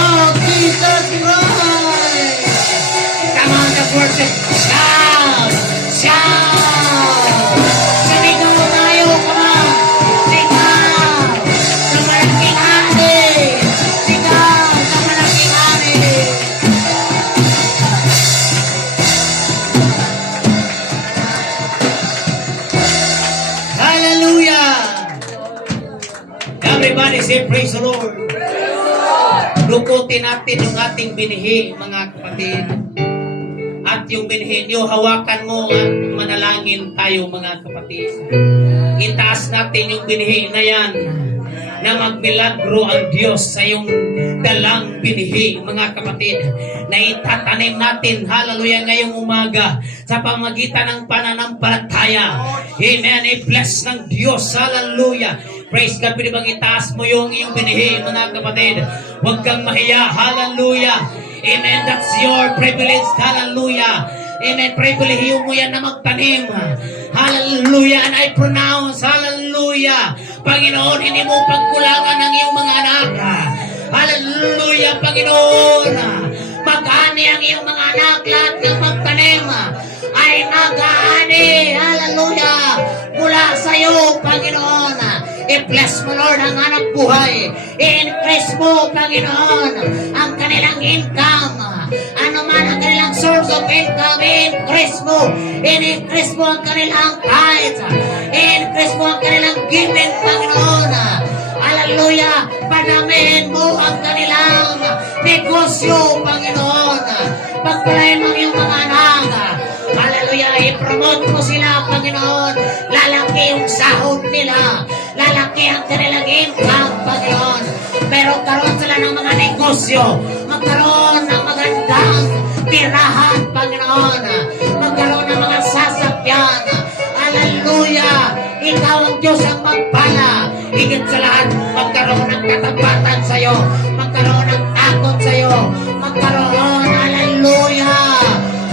of Jesus Christ. Come on, let's worship. Shout! Shout! Sumigaw tayo, come on! Sigaw! Sa malaking ani! Sigaw! Sa malaking ani! Hallelujah! Everybody say praise the Lord. Lukutin natin yung ating binhi, mga kapatid. At yung binhi nyo, hawakan mo at manalangin tayo, mga kapatid. Itaas natin yung binhi na yan na magmilagro ang Diyos sa yung dalang binhi, mga kapatid, na itatanim natin, hallelujah, ngayong umaga sa pamagitan ng pananampalataya. Amen. I-bless ng Diyos, hallelujah. Praise God. Pwede bang itaas mo yung iyong binhi, mga kapatid? Huwag kang mahiya, hallelujah. Amen. That's your privilege, hallelujah. Amen. Privilehiyo mo yan na magtanim. Hallelujah. And I pronounce, hallelujah. Panginoon, hindi mo pagkulangan ng iyong mga anak. Hallelujah, Panginoon. Mag-ani ang iyong mga anak, lahat ng magtanim ay mag-ani. Hallelujah. Mula sa iyo, Panginoon. I-bless mo, Lord, ang anak buhay. I-increase mo, Panginoon, ang kanilang income. Ano man ang kanilang source of income, i-increase mo. I-increase mo ang kanilang tithes. I-increase mo ang kanilang giving, Panginoon. Hallelujah. Padamihin mo ang kanilang negosyo, Panginoon. Pagpalain mo ang iyong mga anak. Hallelujah. I-promote mo sila, Panginoon. Lalaki yung sahod nila. Lalaki ang kanilang income, Panginoon. Pero karoon sila ng mga negosyo. Magkaroon ng magandang tirahan, Panginoon. Magkaroon ng mga sasakyan. Hallelujah. Ikaw ang Diyos ang magpala. Higit sa lahat, magkaroon ng katapatan sa iyo. Magkaroon ng takot sa iyo. Magkaroon, hallelujah,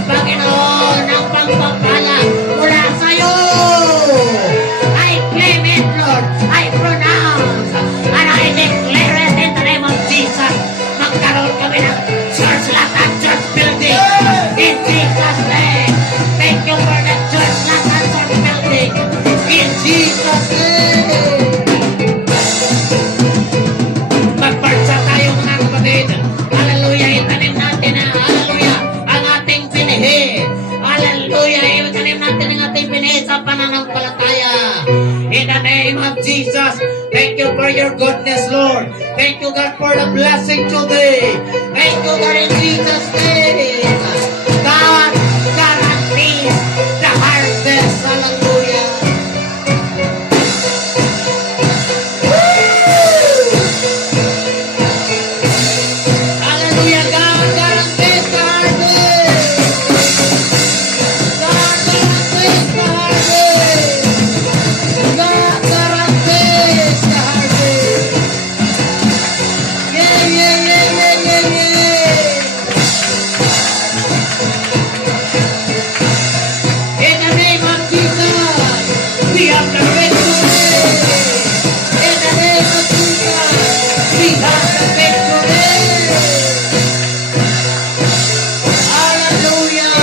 Panginoon, ng pagpapala mula sa iyo. I claim it, Lord. I pronounce and I declare it in the name of Jesus. Magkaroon kami ng church lot at church building in Jesus' name. Thank you for the church lot at church building in Jesus' name. Hallelujah. Itanim natin ang ating binhi sa pananampalataya. In the name of Jesus, thank you for your goodness, Lord. Thank you, God, for the blessing today. Thank you, God, in Jesus' name. God guarantees the harvest. Hallelujah. Hallelujah. God guarantees the harvest. God guarantees the harvest. God guarantees the harvest. Yeah, yeah, yeah, yeah, yeah, yeah. In the name of Jesus, we have the victory. In the name of Jesus, we have the victory. Hallelujah.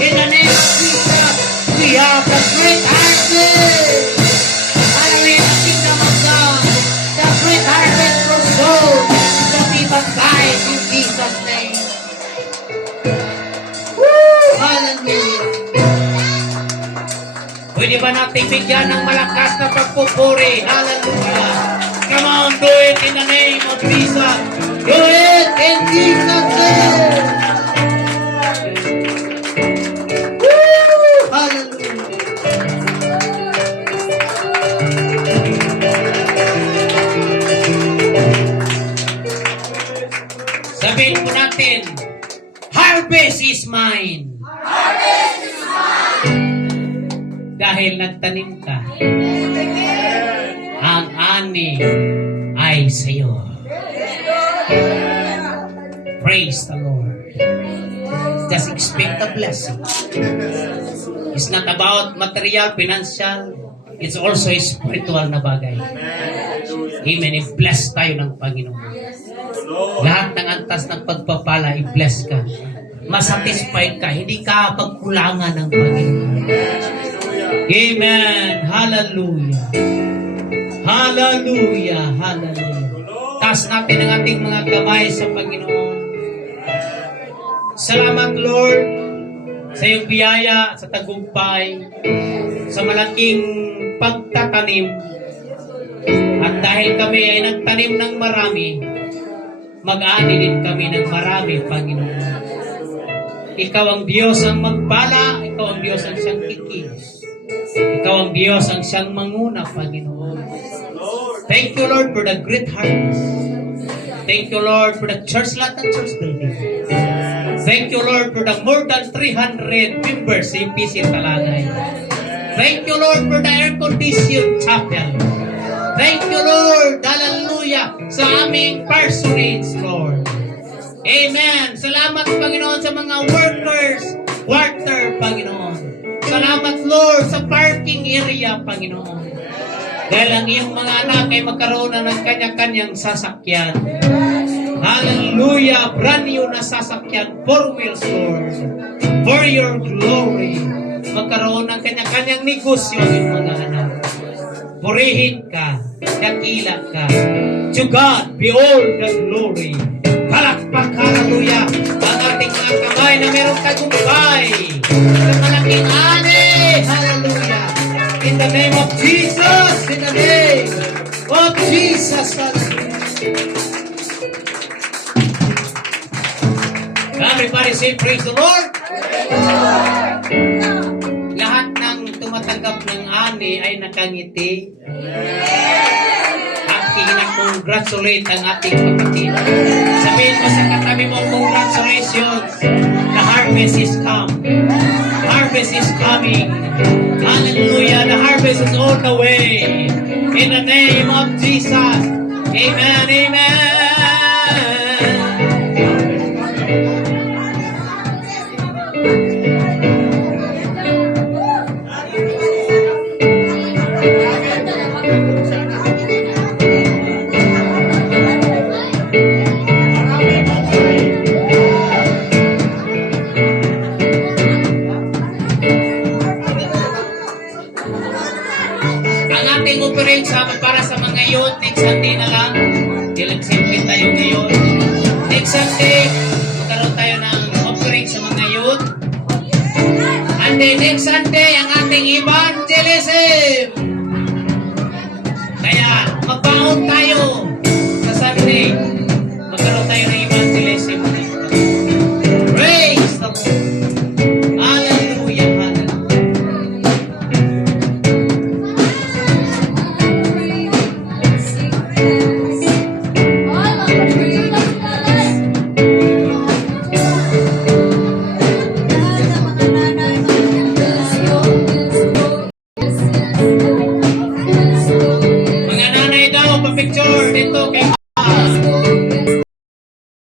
In the name of Jesus, we have the great harvest. Hallelujah, the kingdom of God. The great harvest for souls to be baptized in Jesus' name. Woo! Hallelujah. Pwede ba natin bigyan ng malakas na pagpupuri? Hallelujah. Come on, do it in the name of Jesus. Do it in Jesus' name. Woo! Hallelujah. Sabihin po natin, harvest is mine. Dahil nagtanim ka, ang ani ay sa'yo. Praise the Lord. Just expect the blessing. It's not about material, financial. It's also spiritual na bagay. Amen. I-bless tayo ng Panginoon. Lahat ng antas ng pagpapala, i-bless ka. Masatisfied ka. Hindi ka pagkulangan ng Panginoon. Amen. Hallelujah. Hallelujah. Hallelujah. Taas natin ang ating mga kamay sa Panginoon. Salamat, Lord, sa iyong biyaya, sa tagumpay, sa malaking pagtatanim. At dahil kami ay nagtanim ng marami, mag-aani din kami ng marami, Panginoon. Ikaw ang Diyos ang magpala, ikaw ang Diyos ang siyang kikilos. Ikaw ang Diyos ang siyang manguna, Panginoon. Thank you, Lord, for the great harvest. Thank you, Lord, for the church lot and church building. Thank you, Lord, for the more than 300 members sa UPC Talanay. Thank you, Lord, for the air-conditioned chapel. Thank you, Lord, hallelujah, sa aming parsonage, Lord. Amen. Salamat, Panginoon, sa mga workers, quarter, Panginoon. Salamat, Lord, sa parking area, Panginoon. Dahil ang iyong mga anak ay magkaroon na ng kanya-kanyang sasakyan. Hallelujah! Brand new na sasakyan, 4 wheels, Lord. For your glory. Magkaroon ng kanya-kanyang negosyo ang iyong mga anak. Purihin ka, dakila ka. To God be all the glory. Palakpak, hallelujah, ang ating mga kamay na merong tagumpay sa malaking ani, hallelujah, in the name of Jesus, in the name of Jesus, hallelujah. Everybody say praise the Lord. Lahat ng tumatanggap ng ani ay nakangiti. Congratulate ang ating kapatid. Sabihin mo sa katabi mo, congratulations. The harvest is come. Harvest is coming. Hallelujah. The harvest is on the way. In the name of Jesus. Amen. Amen. Para sa mga youth, next Sunday na lang. Ilang simple tayo ngayon. Next Sunday, magkaroon tayo ng offering sa mga youth. then next Sunday, ang ating evangelism. Kaya, magbaon tayo sa Sunday. Magkaroon tayo ng evangelism.